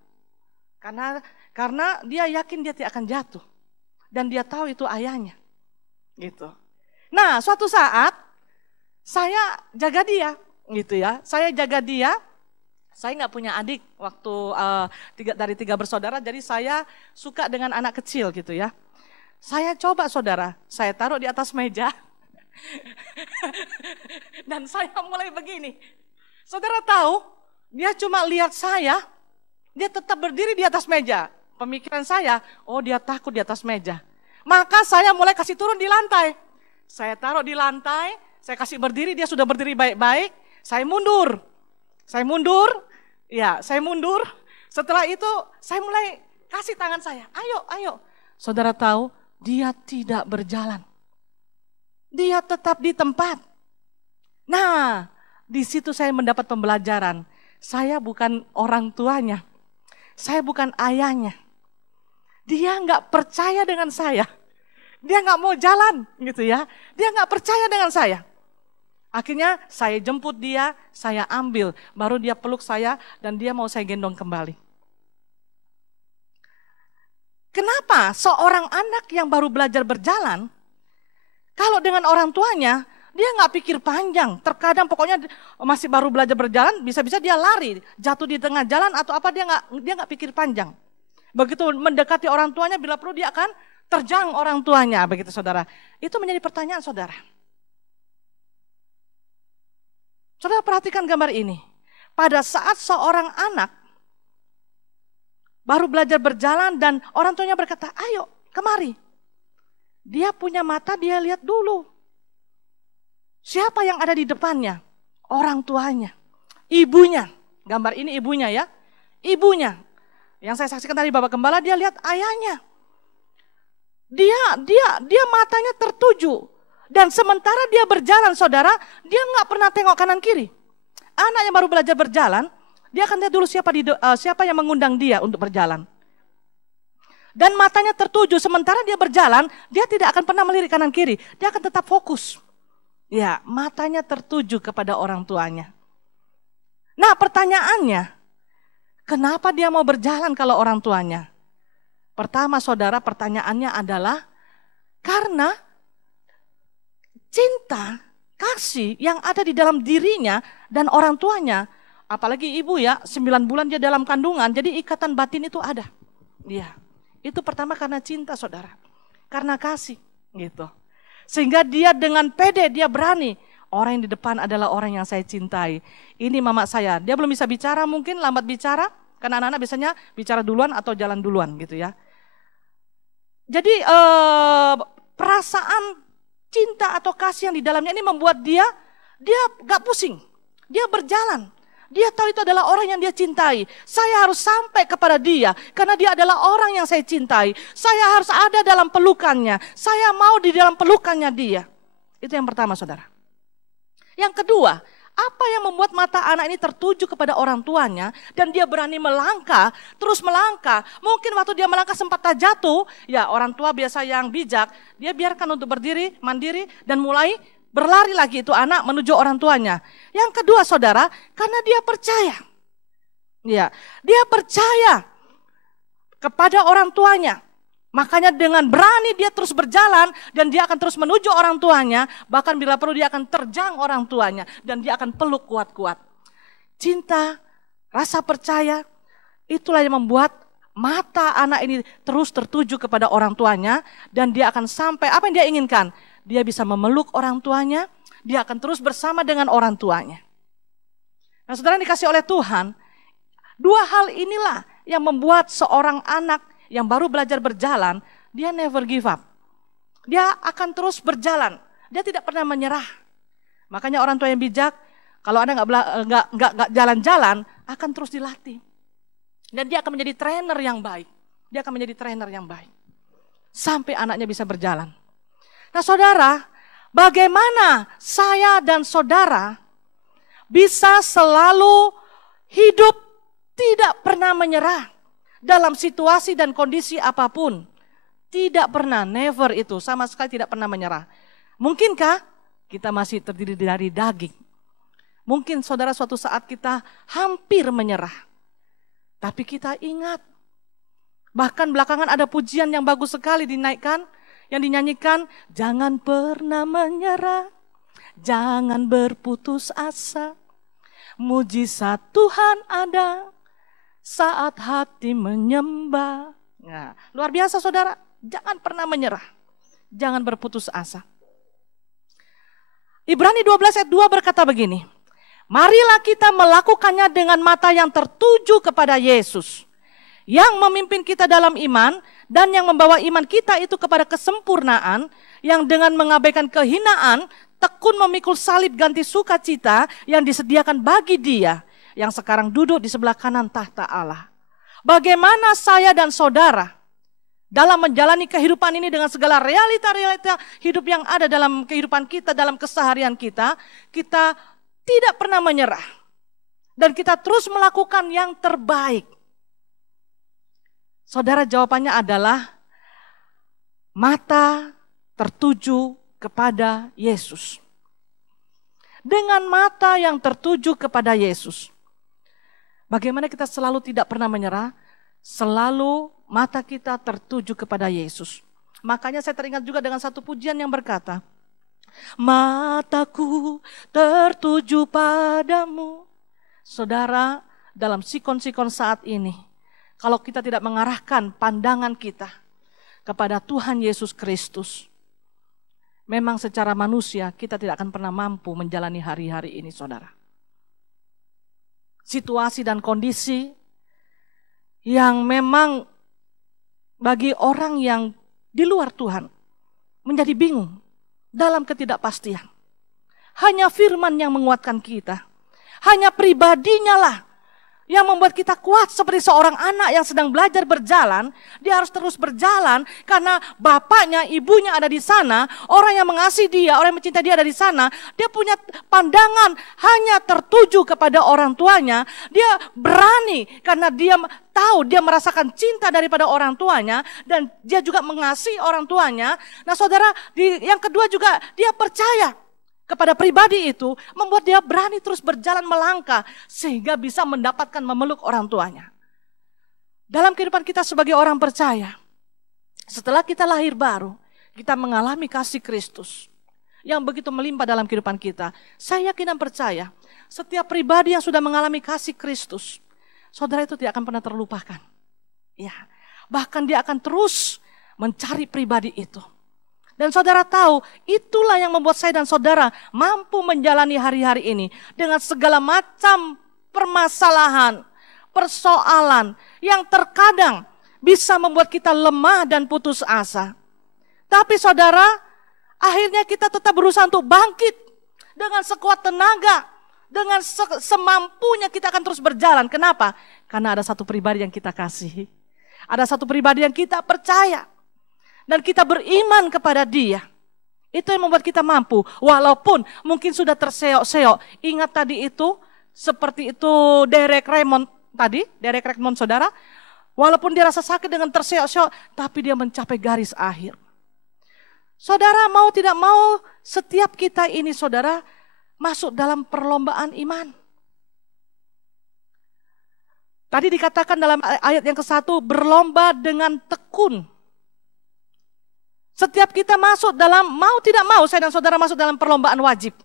Karena dia yakin dia tidak akan jatuh. Dan dia tahu itu ayahnya. Gitu. Nah, suatu saat saya jaga dia, gitu ya. Saya jaga dia. Saya nggak punya adik waktu dari 3 bersaudara, jadi saya suka dengan anak kecil gitu ya. Saya coba saudara, saya taruh di atas meja dan saya mulai begini. Saudara tahu, dia cuma lihat saya, dia tetap berdiri di atas meja. Pemikiran saya, oh dia takut di atas meja. Maka saya mulai kasih turun di lantai. Saya taruh di lantai, saya kasih berdiri, dia sudah berdiri baik-baik, saya mundur. Saya mundur. Setelah itu saya mulai kasih tangan saya. Ayo. Saudara tahu, dia tidak berjalan. Dia tetap di tempat. Nah, di situ saya mendapat pembelajaran. Saya bukan orang tuanya. Saya bukan ayahnya. Dia nggak percaya dengan saya. Dia nggak mau jalan gitu ya. Dia nggak percaya dengan saya. Akhirnya saya jemput dia, saya ambil, baru dia peluk saya dan dia mau saya gendong kembali. Kenapa seorang anak yang baru belajar berjalan, kalau dengan orang tuanya, dia nggak pikir panjang. Terkadang pokoknya masih baru belajar berjalan, bisa-bisa dia lari, jatuh di tengah jalan atau apa, dia nggak pikir panjang. Begitu mendekati orang tuanya, bila perlu dia akan terjang orang tuanya, begitu saudara. Itu menjadi pertanyaan saudara. Saudara perhatikan gambar ini. Pada saat seorang anak baru belajar berjalan dan orang tuanya berkata, ayo kemari. Dia punya mata, dia lihat dulu. Siapa yang ada di depannya? Orang tuanya. Ibunya. Gambar ini ibunya ya. Ibunya. Yang saya saksikan tadi Bapak Gembala, dia lihat ayahnya. Dia matanya tertuju. Dan sementara dia berjalan saudara, dia nggak pernah tengok kanan kiri. Anak yang baru belajar berjalan, dia akan lihat dulu siapa yang mengundang dia untuk berjalan. Dan matanya tertuju, sementara dia berjalan, dia tidak akan pernah melirik kanan kiri. Dia akan tetap fokus. Ya, matanya tertuju kepada orang tuanya. Nah pertanyaannya, kenapa dia mau berjalan kalau orang tuanya? Pertama saudara, pertanyaannya adalah karena cinta, kasih yang ada di dalam dirinya dan orang tuanya, apalagi ibu ya, 9 bulan dia dalam kandungan, jadi ikatan batin itu ada. Ya, itu pertama karena cinta saudara, karena kasih gitu. Sehingga dia dengan pede, dia berani, orang yang di depan adalah orang yang saya cintai. Ini mama saya, dia belum bisa bicara mungkin, lambat bicara, karena anak-anak biasanya bicara duluan atau jalan duluan gitu ya. Jadi perasaan cinta atau kasih yang di dalamnya ini membuat dia gak pusing. Dia berjalan. Dia tahu itu adalah orang yang dia cintai. Saya harus sampai kepada dia. Karena dia adalah orang yang saya cintai. Saya harus ada dalam pelukannya. Saya mau di dalam pelukannya dia. Itu yang pertama saudara. Yang kedua, apa yang membuat mata anak ini tertuju kepada orang tuanya dan dia berani melangkah, terus melangkah. Mungkin waktu dia melangkah sempat terjatuh, ya orang tua biasa yang bijak, dia biarkan untuk berdiri, mandiri dan mulai berlari lagi itu anak menuju orang tuanya. Yang kedua saudara, karena dia percaya. Ya, dia percaya kepada orang tuanya. Makanya dengan berani dia terus berjalan dan dia akan terus menuju orang tuanya. Bahkan bila perlu dia akan terjang orang tuanya dan dia akan peluk kuat-kuat. Cinta, rasa percaya, itulah yang membuat mata anak ini terus tertuju kepada orang tuanya. Dan dia akan sampai, apa yang dia inginkan? Dia bisa memeluk orang tuanya, dia akan terus bersama dengan orang tuanya. Nah saudara dikasih oleh Tuhan, dua hal inilah yang membuat seorang anak yang baru belajar berjalan, dia never give up. Dia akan terus berjalan. Dia tidak pernah menyerah. Makanya orang tua yang bijak, kalau Anda nggak jalan-jalan, akan terus dilatih. Dan dia akan menjadi trainer yang baik. Dia akan menjadi trainer yang baik. Sampai anaknya bisa berjalan. Nah saudara, bagaimana saya dan saudara bisa selalu hidup tidak pernah menyerah dalam situasi dan kondisi apapun. Tidak pernah, never itu, sama sekali tidak pernah menyerah. Mungkinkah kita masih terdiri dari daging? Mungkin saudara suatu saat kita hampir menyerah. Tapi kita ingat, bahkan belakangan ada pujian yang bagus sekali dinaikkan, yang dinyanyikan, jangan pernah menyerah, jangan berputus asa, mujizat Tuhan ada saat hati menyembah. Nah, luar biasa saudara, jangan pernah menyerah, jangan berputus asa. Ibrani 12 ayat 2 berkata begini, marilah kita melakukannya dengan mata yang tertuju kepada Yesus, yang memimpin kita dalam iman, dan yang membawa iman kita itu kepada kesempurnaan, yang dengan mengabaikan kehinaan, tekun memikul salib ganti sukacita yang disediakan bagi Dia, yang sekarang duduk di sebelah kanan tahta Allah. Bagaimana saya dan saudara dalam menjalani kehidupan ini dengan segala realita-realita hidup yang ada dalam kehidupan kita, dalam keseharian kita, kita tidak pernah menyerah. Dan kita terus melakukan yang terbaik. Saudara, jawabannya adalah mata tertuju kepada Yesus. Dengan mata yang tertuju kepada Yesus. Bagaimana kita selalu tidak pernah menyerah? Selalu mata kita tertuju kepada Yesus. Makanya saya teringat juga dengan satu pujian yang berkata, mataku tertuju padamu. Saudara, dalam sikon-sikon saat ini, kalau kita tidak mengarahkan pandangan kita kepada Tuhan Yesus Kristus, memang secara manusia kita tidak akan pernah mampu menjalani hari-hari ini, saudara. Situasi dan kondisi yang memang bagi orang yang di luar Tuhan menjadi bingung dalam ketidakpastian. Hanya firman yang menguatkan kita. Hanya pribadinya lah yang membuat kita kuat, seperti seorang anak yang sedang belajar berjalan. Dia harus terus berjalan karena bapaknya, ibunya ada di sana. Orang yang mengasihi dia, orang yang mencintai dia ada di sana. Dia punya pandangan hanya tertuju kepada orang tuanya. Dia berani karena dia tahu, dia merasakan cinta daripada orang tuanya. Dan dia juga mengasihi orang tuanya. Nah saudara, yang kedua juga dia percaya kepada pribadi itu, membuat dia berani terus berjalan melangkah sehingga bisa mendapatkan memeluk orang tuanya. Dalam kehidupan kita sebagai orang percaya, setelah kita lahir baru, kita mengalami kasih Kristus yang begitu melimpah dalam kehidupan kita. Saya yakin dan percaya, setiap pribadi yang sudah mengalami kasih Kristus, saudara, itu tidak akan pernah terlupakan. Ya, bahkan dia akan terus mencari pribadi itu. Dan saudara tahu, itulah yang membuat saya dan saudara mampu menjalani hari-hari ini dengan segala macam permasalahan, persoalan yang terkadang bisa membuat kita lemah dan putus asa. Tapi saudara, akhirnya kita tetap berusaha untuk bangkit dengan sekuat tenaga, dengan semampunya kita akan terus berjalan. Kenapa? Karena ada satu pribadi yang kita kasihi, ada satu pribadi yang kita percaya. Dan kita beriman kepada dia. Itu yang membuat kita mampu. Walaupun mungkin sudah terseok-seok. Ingat tadi itu, seperti itu Derek Raymond tadi. Derek Raymond saudara. Walaupun dia rasa sakit dengan terseok-seok. Tapi dia mencapai garis akhir. Saudara, mau tidak mau setiap kita ini saudara masuk dalam perlombaan iman. Tadi dikatakan dalam ayat yang ke-1, berlomba dengan tekun. Setiap kita masuk dalam, mau tidak mau saya dan saudara masuk dalam perlombaan wajib.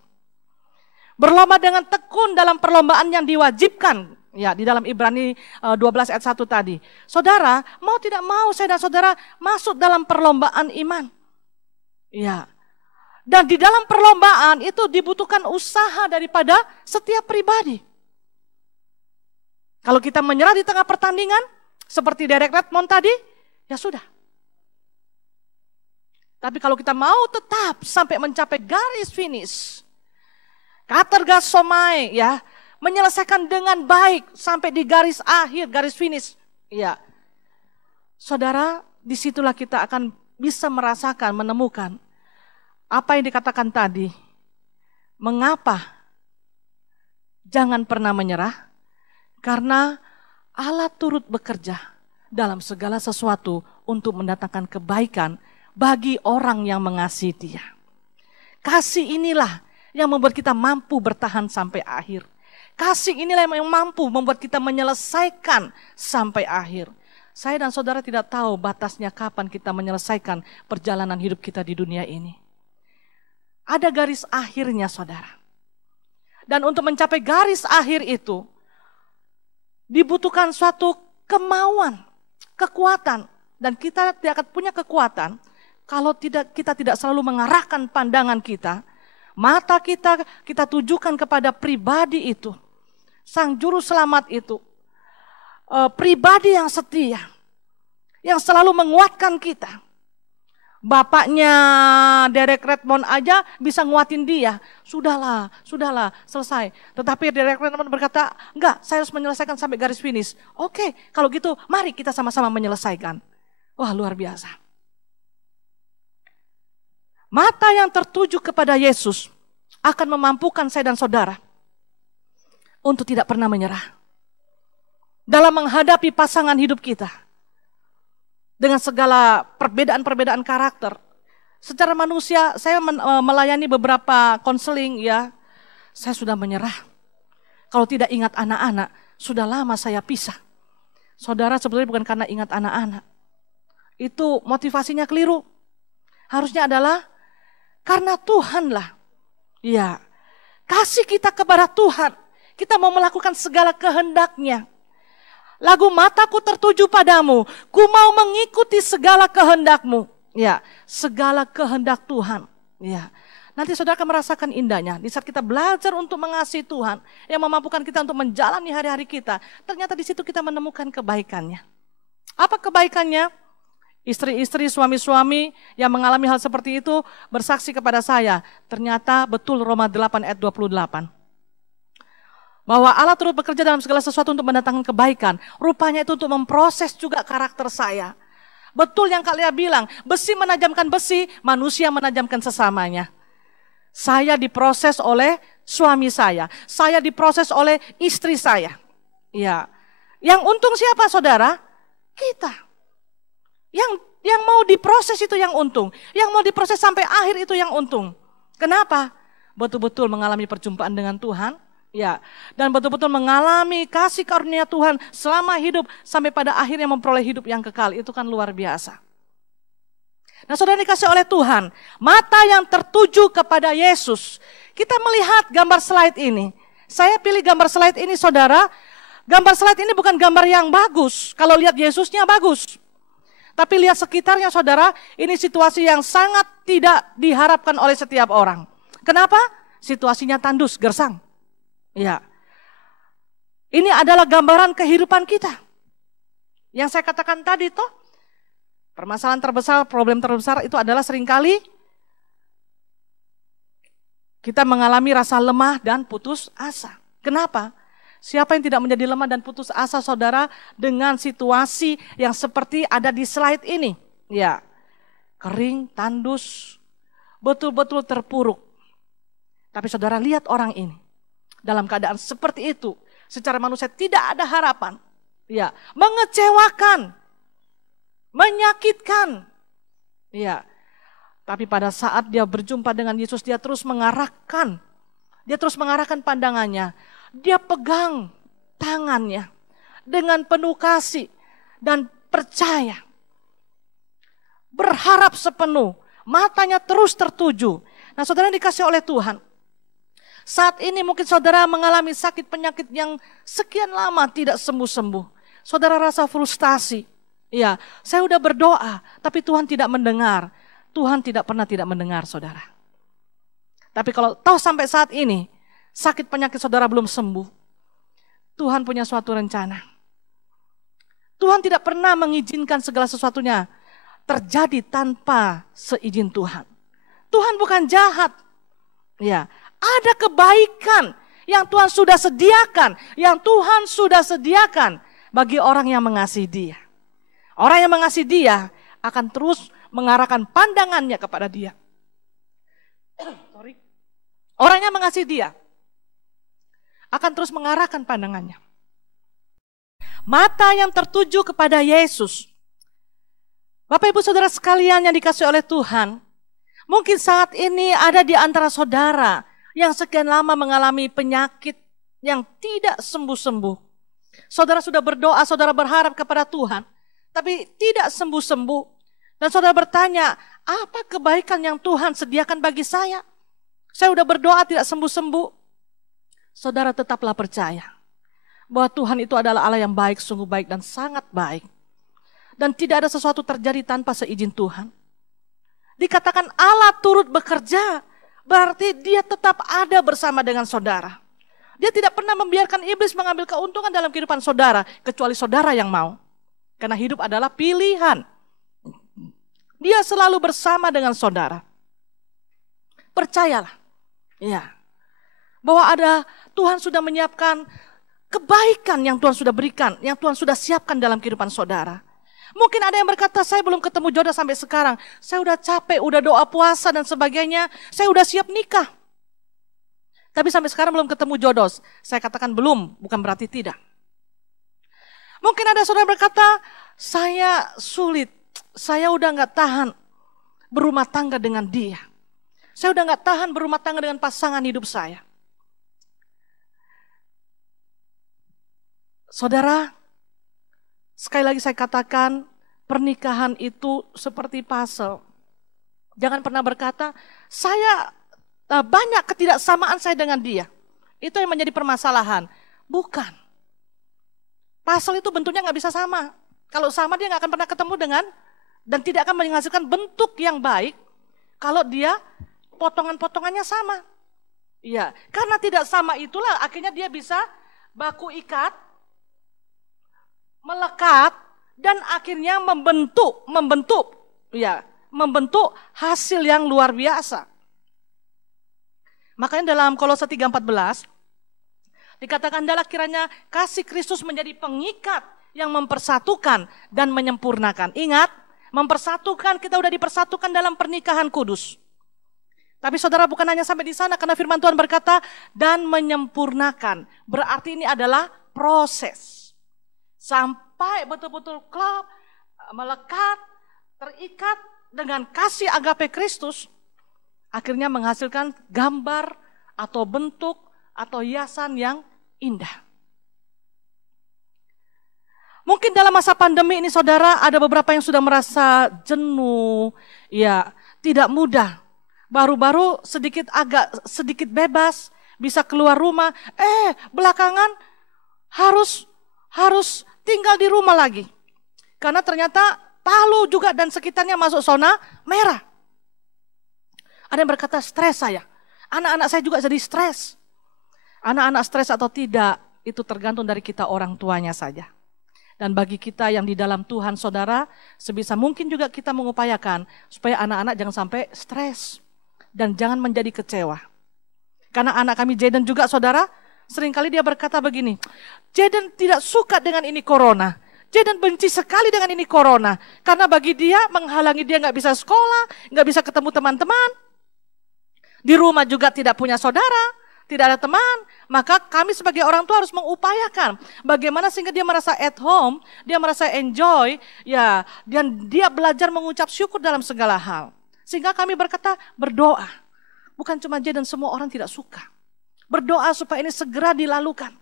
Berlomba dengan tekun dalam perlombaan yang diwajibkan. Ya, di dalam Ibrani 12 ayat 1 tadi. Saudara, mau tidak mau saya dan saudara masuk dalam perlombaan iman. Ya. Dan di dalam perlombaan itu dibutuhkan usaha daripada setiap pribadi. Kalau kita menyerah di tengah pertandingan, seperti Derek Redmond tadi, ya sudah. Tapi kalau kita mau tetap sampai mencapai garis finish, katergasomai ya, menyelesaikan dengan baik sampai di garis akhir, garis finish. Ya, saudara, disitulah kita akan bisa merasakan, menemukan apa yang dikatakan tadi. Mengapa jangan pernah menyerah? Karena Allah turut bekerja dalam segala sesuatu untuk mendatangkan kebaikan bagi orang yang mengasihi Dia. Kasih inilah yang membuat kita mampu bertahan sampai akhir. Kasih inilah yang mampu membuat kita menyelesaikan sampai akhir. Saya dan saudara tidak tahu batasnya kapan kita menyelesaikan perjalanan hidup kita di dunia ini. Ada garis akhirnya, saudara. Dan untuk mencapai garis akhir itu, dibutuhkan suatu kemauan, kekuatan. Dan kita tidak akan punya kekuatan kalau kita tidak selalu mengarahkan pandangan kita, mata kita tujukan kepada pribadi itu, Sang Juru Selamat itu, pribadi yang setia, yang selalu menguatkan kita. Bapaknya Derek Redmond aja bisa nguatin dia, sudahlah, selesai. Tetapi Derek Redmond berkata, enggak, saya harus menyelesaikan sampai garis finish. Oke, kalau gitu mari kita sama-sama menyelesaikan. Wah, luar biasa. Mata yang tertuju kepada Yesus akan memampukan saya dan saudara untuk tidak pernah menyerah dalam menghadapi pasangan hidup kita dengan segala perbedaan-perbedaan karakter. Secara manusia, saya melayani beberapa konseling, ya, saya sudah menyerah. Kalau tidak ingat anak-anak, sudah lama saya pisah. Saudara, sebenarnya bukan karena ingat anak-anak. Itu motivasinya keliru. Harusnya adalah karena Tuhanlah. Ya, kasih kita kepada Tuhan. Kita mau melakukan segala kehendak-Nya. Lagu mataku tertuju padamu, ku mau mengikuti segala kehendak-Mu. Ya, segala kehendak Tuhan. Ya. Nanti saudara akan merasakan indahnya. Di saat kita belajar untuk mengasihi Tuhan, yang memampukan kita untuk menjalani hari-hari kita, ternyata di situ kita menemukan kebaikannya. Apa kebaikannya? Istri-istri, suami-suami yang mengalami hal seperti itu bersaksi kepada saya. Ternyata betul Roma 8 ayat 28. Bahwa Allah turut bekerja dalam segala sesuatu untuk mendatangkan kebaikan. Rupanya itu untuk memproses juga karakter saya. Betul yang kalian bilang, besi menajamkan besi, manusia menajamkan sesamanya. Saya diproses oleh suami saya diproses oleh istri saya. Ya. Yang untung siapa, saudara? Kita. Yang mau diproses itu yang untung. Yang mau diproses sampai akhir itu yang untung. Kenapa? Betul-betul mengalami perjumpaan dengan Tuhan. Ya, dan betul-betul mengalami kasih karunia Tuhan selama hidup sampai pada akhirnya memperoleh hidup yang kekal. Itu kan luar biasa. Nah, saudara dikasih oleh Tuhan, mata yang tertuju kepada Yesus. Kita melihat gambar slide ini. Saya pilih gambar slide ini, saudara. Gambar slide ini bukan gambar yang bagus. Kalau lihat Yesusnya bagus. Tapi lihat sekitarnya, saudara, ini situasi yang sangat tidak diharapkan oleh setiap orang. Kenapa? Situasinya tandus, gersang. Ya, ini adalah gambaran kehidupan kita. Yang saya katakan tadi toh, permasalahan terbesar, problem terbesar itu adalah seringkali kita mengalami rasa lemah dan putus asa. Kenapa? Siapa yang tidak menjadi lemah dan putus asa, saudara, dengan situasi yang seperti ada di slide ini? Ya, kering, tandus, betul-betul terpuruk. Tapi saudara lihat orang ini. Dalam keadaan seperti itu, secara manusia tidak ada harapan. Ya, mengecewakan, menyakitkan. Ya, tapi pada saat dia berjumpa dengan Yesus, dia terus mengarahkan pandangannya. Dia pegang tangannya dengan penuh kasih dan percaya. Berharap sepenuh, matanya terus tertuju. Nah, saudara dikasih oleh Tuhan. Saat ini mungkin saudara mengalami sakit penyakit yang sekian lama tidak sembuh-sembuh. Saudara rasa frustasi. Ya, saya udah berdoa, tapi Tuhan tidak mendengar. Tuhan tidak pernah tidak mendengar, saudara. Tapi kalau toh sampai saat ini, sakit penyakit saudara belum sembuh, Tuhan punya suatu rencana. Tuhan tidak pernah mengizinkan segala sesuatunya terjadi tanpa seizin Tuhan. Tuhan bukan jahat. Ya, ada kebaikan yang Tuhan sudah sediakan, bagi orang yang mengasihi Dia. Orang yang mengasihi Dia akan terus mengarahkan pandangannya kepada Dia. Orang yang mengasihi Dia akan terus mengarahkan pandangannya. Mata yang tertuju kepada Yesus. Bapak Ibu Saudara sekalian yang dikasihi oleh Tuhan, mungkin saat ini ada di antara saudara yang sekian lama mengalami penyakit yang tidak sembuh-sembuh. Saudara sudah berdoa, saudara berharap kepada Tuhan, tapi tidak sembuh-sembuh. Dan saudara bertanya, apa kebaikan yang Tuhan sediakan bagi saya? Saya sudah berdoa tidak sembuh-sembuh. Saudara tetaplah percaya bahwa Tuhan itu adalah Allah yang baik, sungguh baik dan sangat baik. Dan tidak ada sesuatu terjadi tanpa seizin Tuhan. Dikatakan Allah turut bekerja, berarti Dia tetap ada bersama dengan saudara. Dia tidak pernah membiarkan iblis mengambil keuntungan dalam kehidupan saudara, kecuali saudara yang mau. Karena hidup adalah pilihan. Dia selalu bersama dengan saudara. Percayalah, ya, bahwa Tuhan sudah menyiapkan kebaikan yang Tuhan sudah berikan, yang Tuhan sudah siapkan dalam kehidupan saudara. Mungkin ada yang berkata, saya belum ketemu jodoh sampai sekarang. Saya udah capek, udah doa puasa dan sebagainya. Saya udah siap nikah. Tapi sampai sekarang belum ketemu jodoh. Saya katakan belum, bukan berarti tidak. Mungkin ada saudara berkata, saya sulit. Saya udah gak tahan berumah tangga dengan dia. Saya udah gak tahan berumah tangga dengan pasangan hidup saya. Saudara, sekali lagi saya katakan, pernikahan itu seperti puzzle. Jangan pernah berkata, saya banyak ketidaksamaan saya dengan dia. Itu yang menjadi permasalahan. Bukan. Puzzle itu bentuknya gak bisa sama. Kalau sama dia gak akan pernah ketemu dengan, dan tidak akan menghasilkan bentuk yang baik kalau dia potongan-potongannya sama. Iya, karena tidak sama itulah akhirnya dia bisa baku ikat, melekat, dan akhirnya membentuk hasil yang luar biasa. Makanya dalam Kolose 3:14 dikatakan adalah kiranya kasih Kristus menjadi pengikat yang mempersatukan dan menyempurnakan. Ingat, mempersatukan, kita udah dipersatukan dalam pernikahan kudus. Tapi saudara bukan hanya sampai di sana, karena firman Tuhan berkata dan menyempurnakan. Berarti ini adalah proses. Sampai betul-betul klop, melekat, terikat dengan kasih agape Kristus, akhirnya menghasilkan gambar atau bentuk atau hiasan yang indah. Mungkin dalam masa pandemi ini saudara ada beberapa yang sudah merasa jenuh, ya tidak mudah. Baru-baru sedikit bebas, bisa keluar rumah, belakangan harus tinggal di rumah lagi. Karena ternyata Palu juga dan sekitarnya masuk zona merah. Ada yang berkata stres saya. Anak-anak saya juga jadi stres. Anak-anak stres atau tidak, itu tergantung dari kita orang tuanya saja. Dan bagi kita yang di dalam Tuhan saudara, sebisa mungkin juga kita mengupayakan supaya anak-anak jangan sampai stres. Dan jangan menjadi kecewa. Karena anak kami Jaden juga saudara, seringkali dia berkata begini, Jaden tidak suka dengan ini corona. Jaden benci sekali dengan ini corona. Karena bagi dia menghalangi dia gak bisa sekolah, gak bisa ketemu teman-teman. Di rumah juga tidak punya saudara, tidak ada teman. Maka kami sebagai orang tua harus mengupayakan bagaimana sehingga dia merasa at home, dia merasa enjoy, ya, dan dia belajar mengucap syukur dalam segala hal. Sehingga kami berkata berdoa. Bukan cuma Jaden, semua orang tidak suka. Berdoa supaya ini segera dilalukan.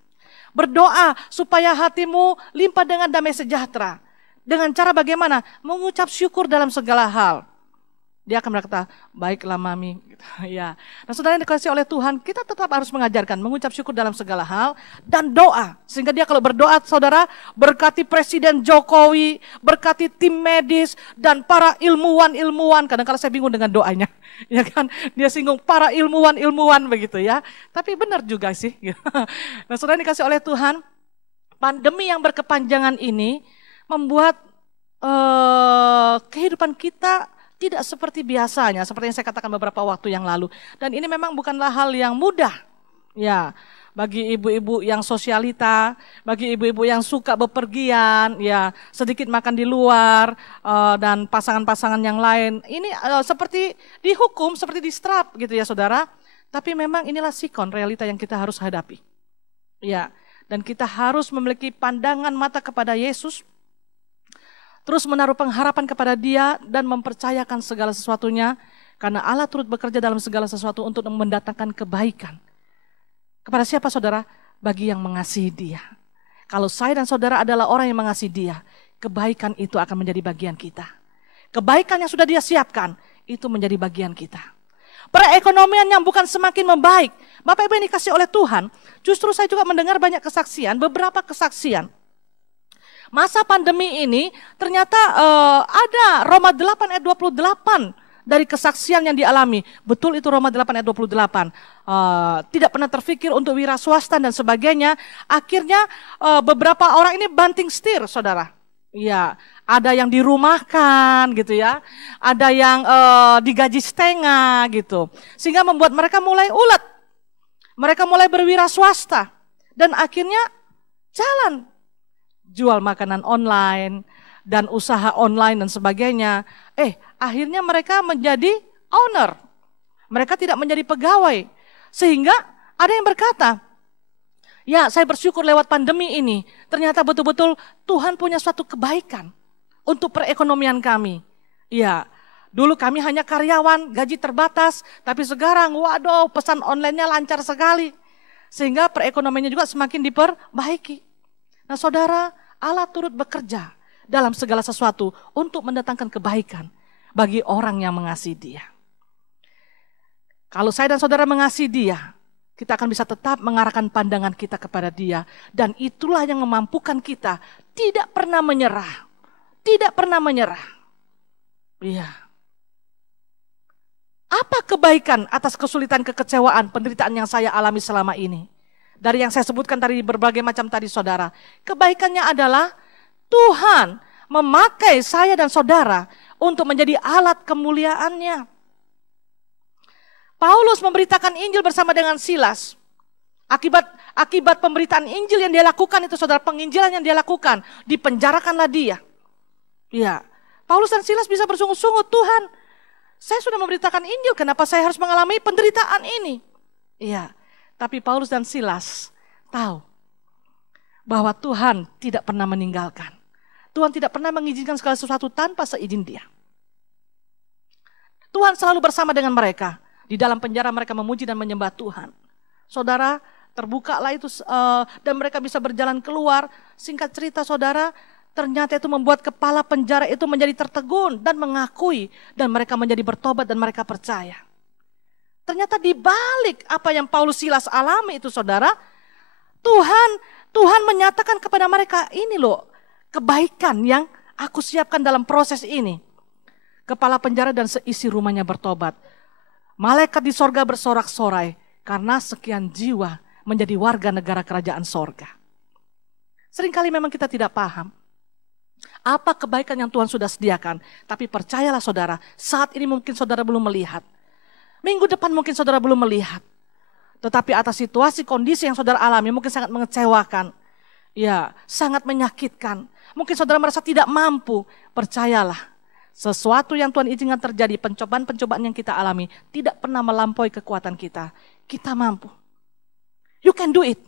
Berdoa supaya hatimu limpah dengan damai sejahtera. Dengan cara bagaimana? Mengucap syukur dalam segala hal. Dia akan berkata, baiklah mami. Ya. Nah saudara yang dikasihi oleh Tuhan, kita tetap harus mengajarkan mengucap syukur dalam segala hal dan doa. Sehingga dia kalau berdoa, saudara, berkati Presiden Jokowi, berkati tim medis dan para ilmuwan-ilmuwan. Kadang-kadang saya bingung dengan doanya, ya kan? Dia singgung para ilmuwan-ilmuwan begitu ya. Tapi benar juga sih. Nah saudara yang dikasihi oleh Tuhan, pandemi yang berkepanjangan ini membuat kehidupan kita tidak seperti biasanya, seperti yang saya katakan beberapa waktu yang lalu. Dan ini memang bukanlah hal yang mudah. Ya, bagi ibu-ibu yang sosialita, bagi ibu-ibu yang suka bepergian, ya sedikit makan di luar, dan pasangan-pasangan yang lain, ini seperti dihukum, seperti distrap gitu ya saudara. Tapi memang inilah sikon realita yang kita harus hadapi. Ya, dan kita harus memiliki pandangan mata kepada Yesus, terus menaruh pengharapan kepada Dia dan mempercayakan segala sesuatunya, karena Allah turut bekerja dalam segala sesuatu untuk mendatangkan kebaikan. Kepada siapa saudara? Bagi yang mengasihi Dia. Kalau saya dan saudara adalah orang yang mengasihi Dia, kebaikan itu akan menjadi bagian kita. Kebaikan yang sudah Dia siapkan, itu menjadi bagian kita. Perekonomian yang bukan semakin membaik. Bapak Ibu yang dikasih oleh Tuhan, justru saya juga mendengar banyak kesaksian, beberapa kesaksian. Masa pandemi ini ternyata ada Roma 8 ayat 28 dari kesaksian yang dialami. Betul itu Roma 8 ayat 28. Tidak pernah terfikir untuk wira swasta dan sebagainya. Akhirnya beberapa orang ini banting setir saudara. Ya, ada yang dirumahkan gitu ya. Ada yang digaji setengah gitu. Sehingga membuat mereka mulai ulet. Mereka mulai berwira swasta. Dan akhirnya jalan. Jual makanan online dan usaha online dan sebagainya. Akhirnya mereka menjadi owner. Mereka tidak menjadi pegawai. Sehingga ada yang berkata, ya saya bersyukur lewat pandemi ini. Ternyata betul-betul Tuhan punya suatu kebaikan untuk perekonomian kami. Ya, dulu kami hanya karyawan, gaji terbatas. Tapi sekarang waduh pesan online-nya lancar sekali. Sehingga perekonomiannya juga semakin diperbaiki. Nah saudara, Allah turut bekerja dalam segala sesuatu untuk mendatangkan kebaikan bagi orang yang mengasihi Dia. Kalau saya dan saudara mengasihi Dia, kita akan bisa tetap mengarahkan pandangan kita kepada Dia. Dan itulah yang memampukan kita tidak pernah menyerah. Tidak pernah menyerah. Iya. Apa kebaikan atas kesulitan, kekecewaan, penderitaan yang saya alami selama ini? Dari yang saya sebutkan tadi berbagai macam tadi saudara. Kebaikannya adalah Tuhan memakai saya dan saudara untuk menjadi alat kemuliaannya. Paulus memberitakan Injil bersama dengan Silas. Akibat pemberitaan Injil yang dia lakukan itu saudara, penginjilan yang dia lakukan, dipenjarakanlah dia. Ya, Paulus dan Silas bisa bersungguh-sungguh, Tuhan, saya sudah memberitakan Injil, kenapa saya harus mengalami penderitaan ini? Iya. Tapi Paulus dan Silas tahu bahwa Tuhan tidak pernah meninggalkan. Tuhan tidak pernah mengizinkan segala sesuatu tanpa seizin Dia. Tuhan selalu bersama dengan mereka. Di dalam penjara mereka memuji dan menyembah Tuhan. Saudara, terbukalah itu dan mereka bisa berjalan keluar. Singkat cerita saudara, ternyata itu membuat kepala penjara itu menjadi tertegun dan mengakui. Dan mereka menjadi bertobat dan mereka percaya. Ternyata di balik apa yang Paulus Silas alami itu saudara, Tuhan menyatakan kepada mereka, ini loh kebaikan yang aku siapkan dalam proses ini. Kepala penjara dan seisi rumahnya bertobat. Malaikat di sorga bersorak-sorai karena sekian jiwa menjadi warga negara kerajaan sorga. Seringkali memang kita tidak paham apa kebaikan yang Tuhan sudah sediakan. Tapi percayalah saudara, saat ini mungkin saudara belum melihat. Minggu depan mungkin saudara belum melihat. Tetapi atas situasi, kondisi yang saudara alami mungkin sangat mengecewakan. Ya, sangat menyakitkan. Mungkin saudara merasa tidak mampu. Percayalah, sesuatu yang Tuhan izinkan terjadi, pencobaan-pencobaan yang kita alami, tidak pernah melampaui kekuatan kita. Kita mampu. You can do it.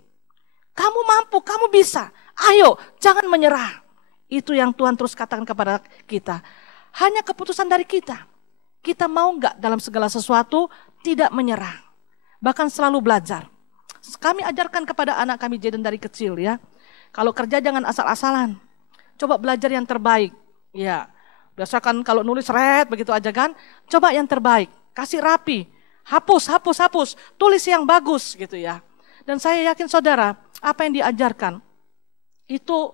Kamu mampu, kamu bisa. Ayo, jangan menyerah. Itu yang Tuhan terus katakan kepada kita. Hanya keputusan dari kita. Kita mau enggak dalam segala sesuatu tidak menyerah. Bahkan selalu belajar. Kami ajarkan kepada anak kami Jaden dari kecil ya. Kalau kerja jangan asal-asalan. Coba belajar yang terbaik. Ya, biasa kan kalau nulis red begitu aja kan. Coba yang terbaik. Kasih rapi. Hapus. Tulis yang bagus gitu ya. Dan saya yakin saudara, apa yang diajarkan itu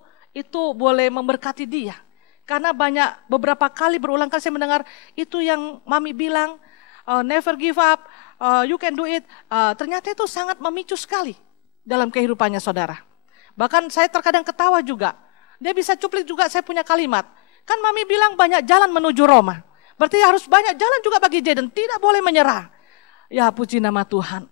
boleh memberkati dia. Karena beberapa kali berulang kali saya mendengar itu yang mami bilang, never give up, you can do it. Ternyata itu sangat memicu sekali dalam kehidupannya saudara. Bahkan saya terkadang ketawa juga. Dia bisa cuplik juga saya punya kalimat. Kan Mami bilang banyak jalan menuju Roma. Berarti harus banyak jalan juga bagi Jaden, tidak boleh menyerah. Ya puji nama Tuhan.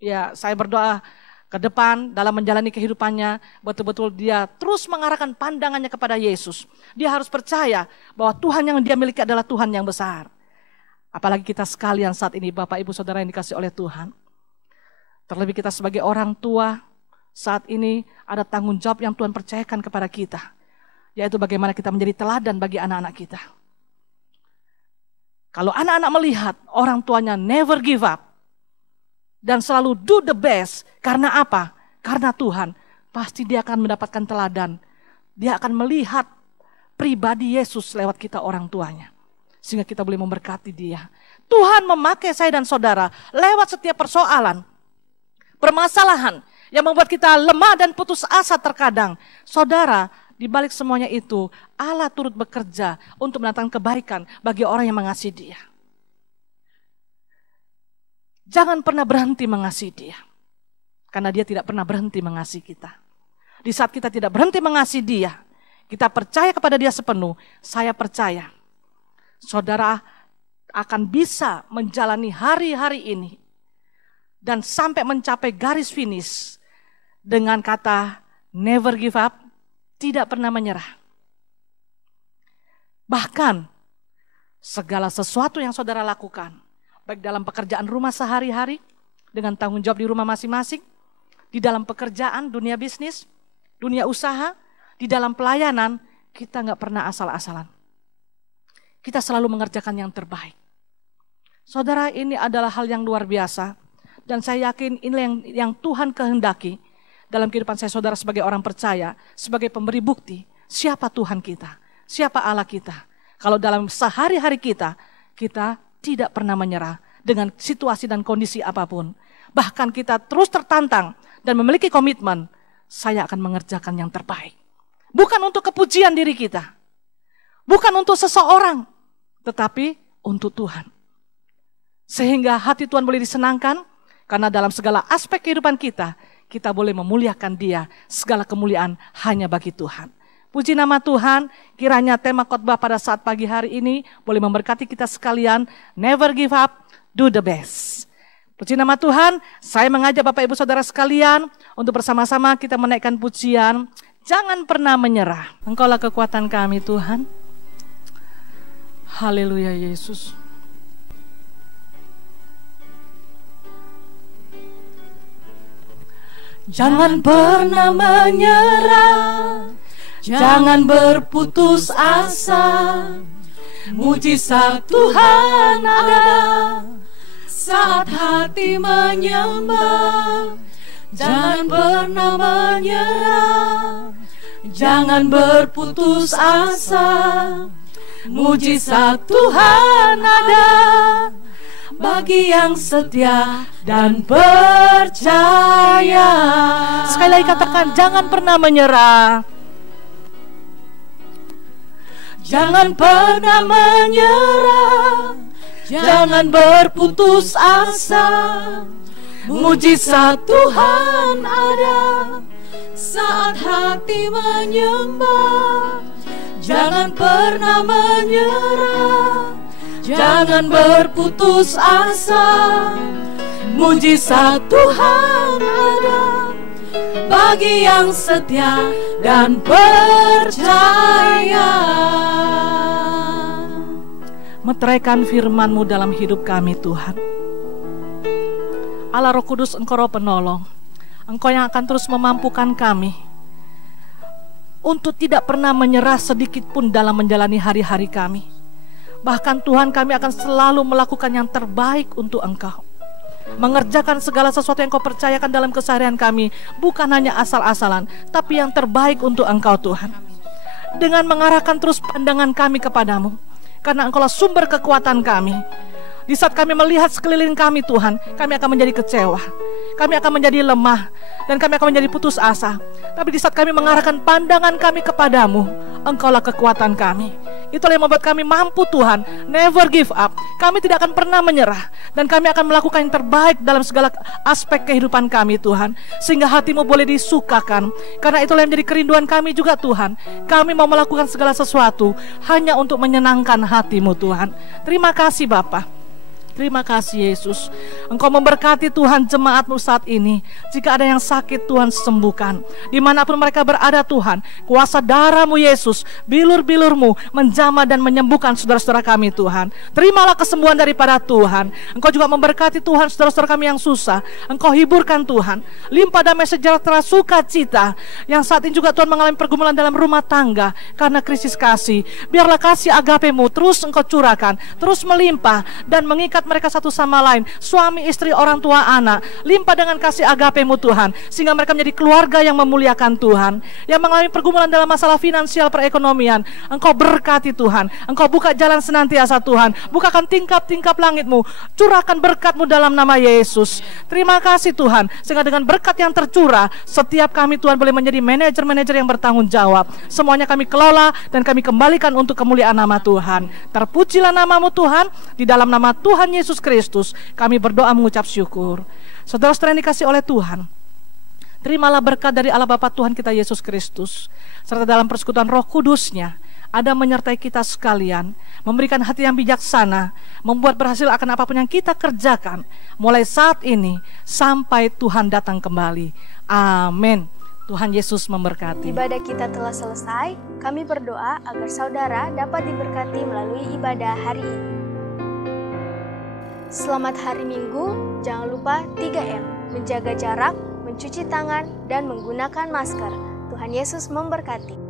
Ya saya berdoa ke depan dalam menjalani kehidupannya, betul-betul dia terus mengarahkan pandangannya kepada Yesus. Dia harus percaya bahwa Tuhan yang dia miliki adalah Tuhan yang besar. Apalagi kita sekalian saat ini Bapak Ibu Saudara yang dikasih oleh Tuhan. Terlebih kita sebagai orang tua, saat ini ada tanggung jawab yang Tuhan percayakan kepada kita. Yaitu bagaimana kita menjadi teladan bagi anak-anak kita. Kalau anak-anak melihat orang tuanya never give up. Dan selalu do the best. Karena apa? Karena Tuhan. Pasti dia akan mendapatkan teladan. Dia akan melihat pribadi Yesus lewat kita orang tuanya. Sehingga kita boleh memberkati dia. Tuhan memakai saya dan saudara lewat setiap persoalan. Permasalahan yang membuat kita lemah dan putus asa terkadang. Saudara, di balik semuanya itu, Allah turut bekerja untuk mendatangkan kebaikan bagi orang yang mengasihi dia. Jangan pernah berhenti mengasihi dia. Karena dia tidak pernah berhenti mengasihi kita. Di saat kita tidak berhenti mengasihi dia, kita percaya kepada dia sepenuh, saya percaya. Saudara akan bisa menjalani hari-hari ini. Dan sampai mencapai garis finish dengan kata never give up. Tidak pernah menyerah. Bahkan segala sesuatu yang saudara lakukan, baik dalam pekerjaan rumah sehari-hari, dengan tanggung jawab di rumah masing-masing, di dalam pekerjaan, dunia bisnis, dunia usaha, di dalam pelayanan, kita nggak pernah asal-asalan. Kita selalu mengerjakan yang terbaik. Saudara, ini adalah hal yang luar biasa, dan saya yakin ini yang Tuhan kehendaki. Dalam kehidupan saya saudara sebagai orang percaya, sebagai pemberi bukti, siapa Tuhan kita, siapa Allah kita. Kalau dalam sehari-hari kita tidak pernah menyerah dengan situasi dan kondisi apapun. Bahkan kita terus tertantang dan memiliki komitmen, saya akan mengerjakan yang terbaik. Bukan untuk kepujian diri kita, bukan untuk seseorang, tetapi untuk Tuhan. Sehingga hati Tuhan boleh disenangkan, karena dalam segala aspek kehidupan kita boleh memuliakan dia. Segala kemuliaan hanya bagi Tuhan. Puji nama Tuhan, kiranya tema khotbah pada saat pagi hari ini boleh memberkati kita sekalian. Never give up, do the best. Puji nama Tuhan, saya mengajak Bapak Ibu Saudara sekalian untuk bersama-sama kita menaikkan pujian. Jangan pernah menyerah. Engkaulah kekuatan kami Tuhan. Haleluya Yesus. Jangan pernah menyerah, jangan berputus asa. Mujizat Tuhan ada saat hati menyembah. Jangan pernah menyerah, jangan berputus asa. Mujizat Tuhan ada bagi yang setia dan percaya. Sekali lagi katakan, jangan pernah menyerah. Jangan pernah menyerah, jangan berputus asa. Mujizat Tuhan ada saat hati menyembah. Jangan pernah menyerah, jangan berputus asa. Mujizat Tuhan ada bagi yang setia dan percaya. Meteraikan firman-Mu dalam hidup kami Tuhan. Allah Roh Kudus, Engkau Roh Penolong. Engkau yang akan terus memampukan kami untuk tidak pernah menyerah sedikit pun dalam menjalani hari-hari kami. Bahkan Tuhan, kami akan selalu melakukan yang terbaik untuk Engkau. Mengerjakan segala sesuatu yang Kau percayakan dalam keseharian kami, bukan hanya asal-asalan, tapi yang terbaik untuk Engkau Tuhan. Dengan mengarahkan terus pandangan kami kepadamu, karena Engkaulah sumber kekuatan kami. Di saat kami melihat sekeliling kami Tuhan, kami akan menjadi kecewa, kami akan menjadi lemah, dan kami akan menjadi putus asa. Tapi di saat kami mengarahkan pandangan kami kepadamu, Engkaulah kekuatan kami. Itulah yang membuat kami mampu Tuhan, never give up. Kami tidak akan pernah menyerah, dan kami akan melakukan yang terbaik dalam segala aspek kehidupan kami Tuhan, sehingga hati-Mu boleh disukakan. Karena itulah yang menjadi kerinduan kami juga Tuhan. Kami mau melakukan segala sesuatu hanya untuk menyenangkan hati-Mu Tuhan. Terima kasih Bapa. Terima kasih Yesus. Engkau memberkati Tuhan jemaat-Mu saat ini. Jika ada yang sakit Tuhan sembuhkan. Dimanapun mereka berada Tuhan, kuasa darah-Mu Yesus, bilur-bilur-Mu menjamah dan menyembuhkan saudara-saudara kami Tuhan. Terimalah kesembuhan daripada Tuhan. Engkau juga memberkati Tuhan saudara-saudara kami yang susah. Engkau hiburkan Tuhan. Limpah damai sejahtera sukacita. Yang saat ini juga Tuhan mengalami pergumulan dalam rumah tangga karena krisis kasih. Biarlah kasih agape-Mu terus Engkau curahkan, terus melimpah dan mengikat mereka satu sama lain, suami, istri, orang tua, anak. Limpah dengan kasih agape-Mu Tuhan, sehingga mereka menjadi keluarga yang memuliakan Tuhan. Yang mengalami pergumulan dalam masalah finansial perekonomian, Engkau berkati Tuhan. Engkau buka jalan senantiasa Tuhan. Bukakan tingkap-tingkap langit-Mu, curahkan berkat-Mu dalam nama Yesus. Terima kasih Tuhan, sehingga dengan berkat yang tercurah, setiap kami Tuhan boleh menjadi manajer-manajer yang bertanggung jawab. Semuanya kami kelola dan kami kembalikan untuk kemuliaan nama Tuhan. Terpujilah nama-Mu Tuhan. Di dalam nama Tuhan Yesus Kristus kami berdoa mengucap syukur. Saudara-saudara yang dikasihi oleh Tuhan, terimalah berkat dari Allah Bapa Tuhan kita Yesus Kristus, serta dalam persekutuan Roh Kudus-Nya ada menyertai kita sekalian, memberikan hati yang bijaksana, membuat berhasil akan apapun yang kita kerjakan mulai saat ini sampai Tuhan datang kembali. Amin. Tuhan Yesus memberkati. Ibadah kita telah selesai. Kami berdoa agar saudara dapat diberkati melalui ibadah hari ini. Selamat hari Minggu, jangan lupa 3M, menjaga jarak, mencuci tangan, dan menggunakan masker. Tuhan Yesus memberkati.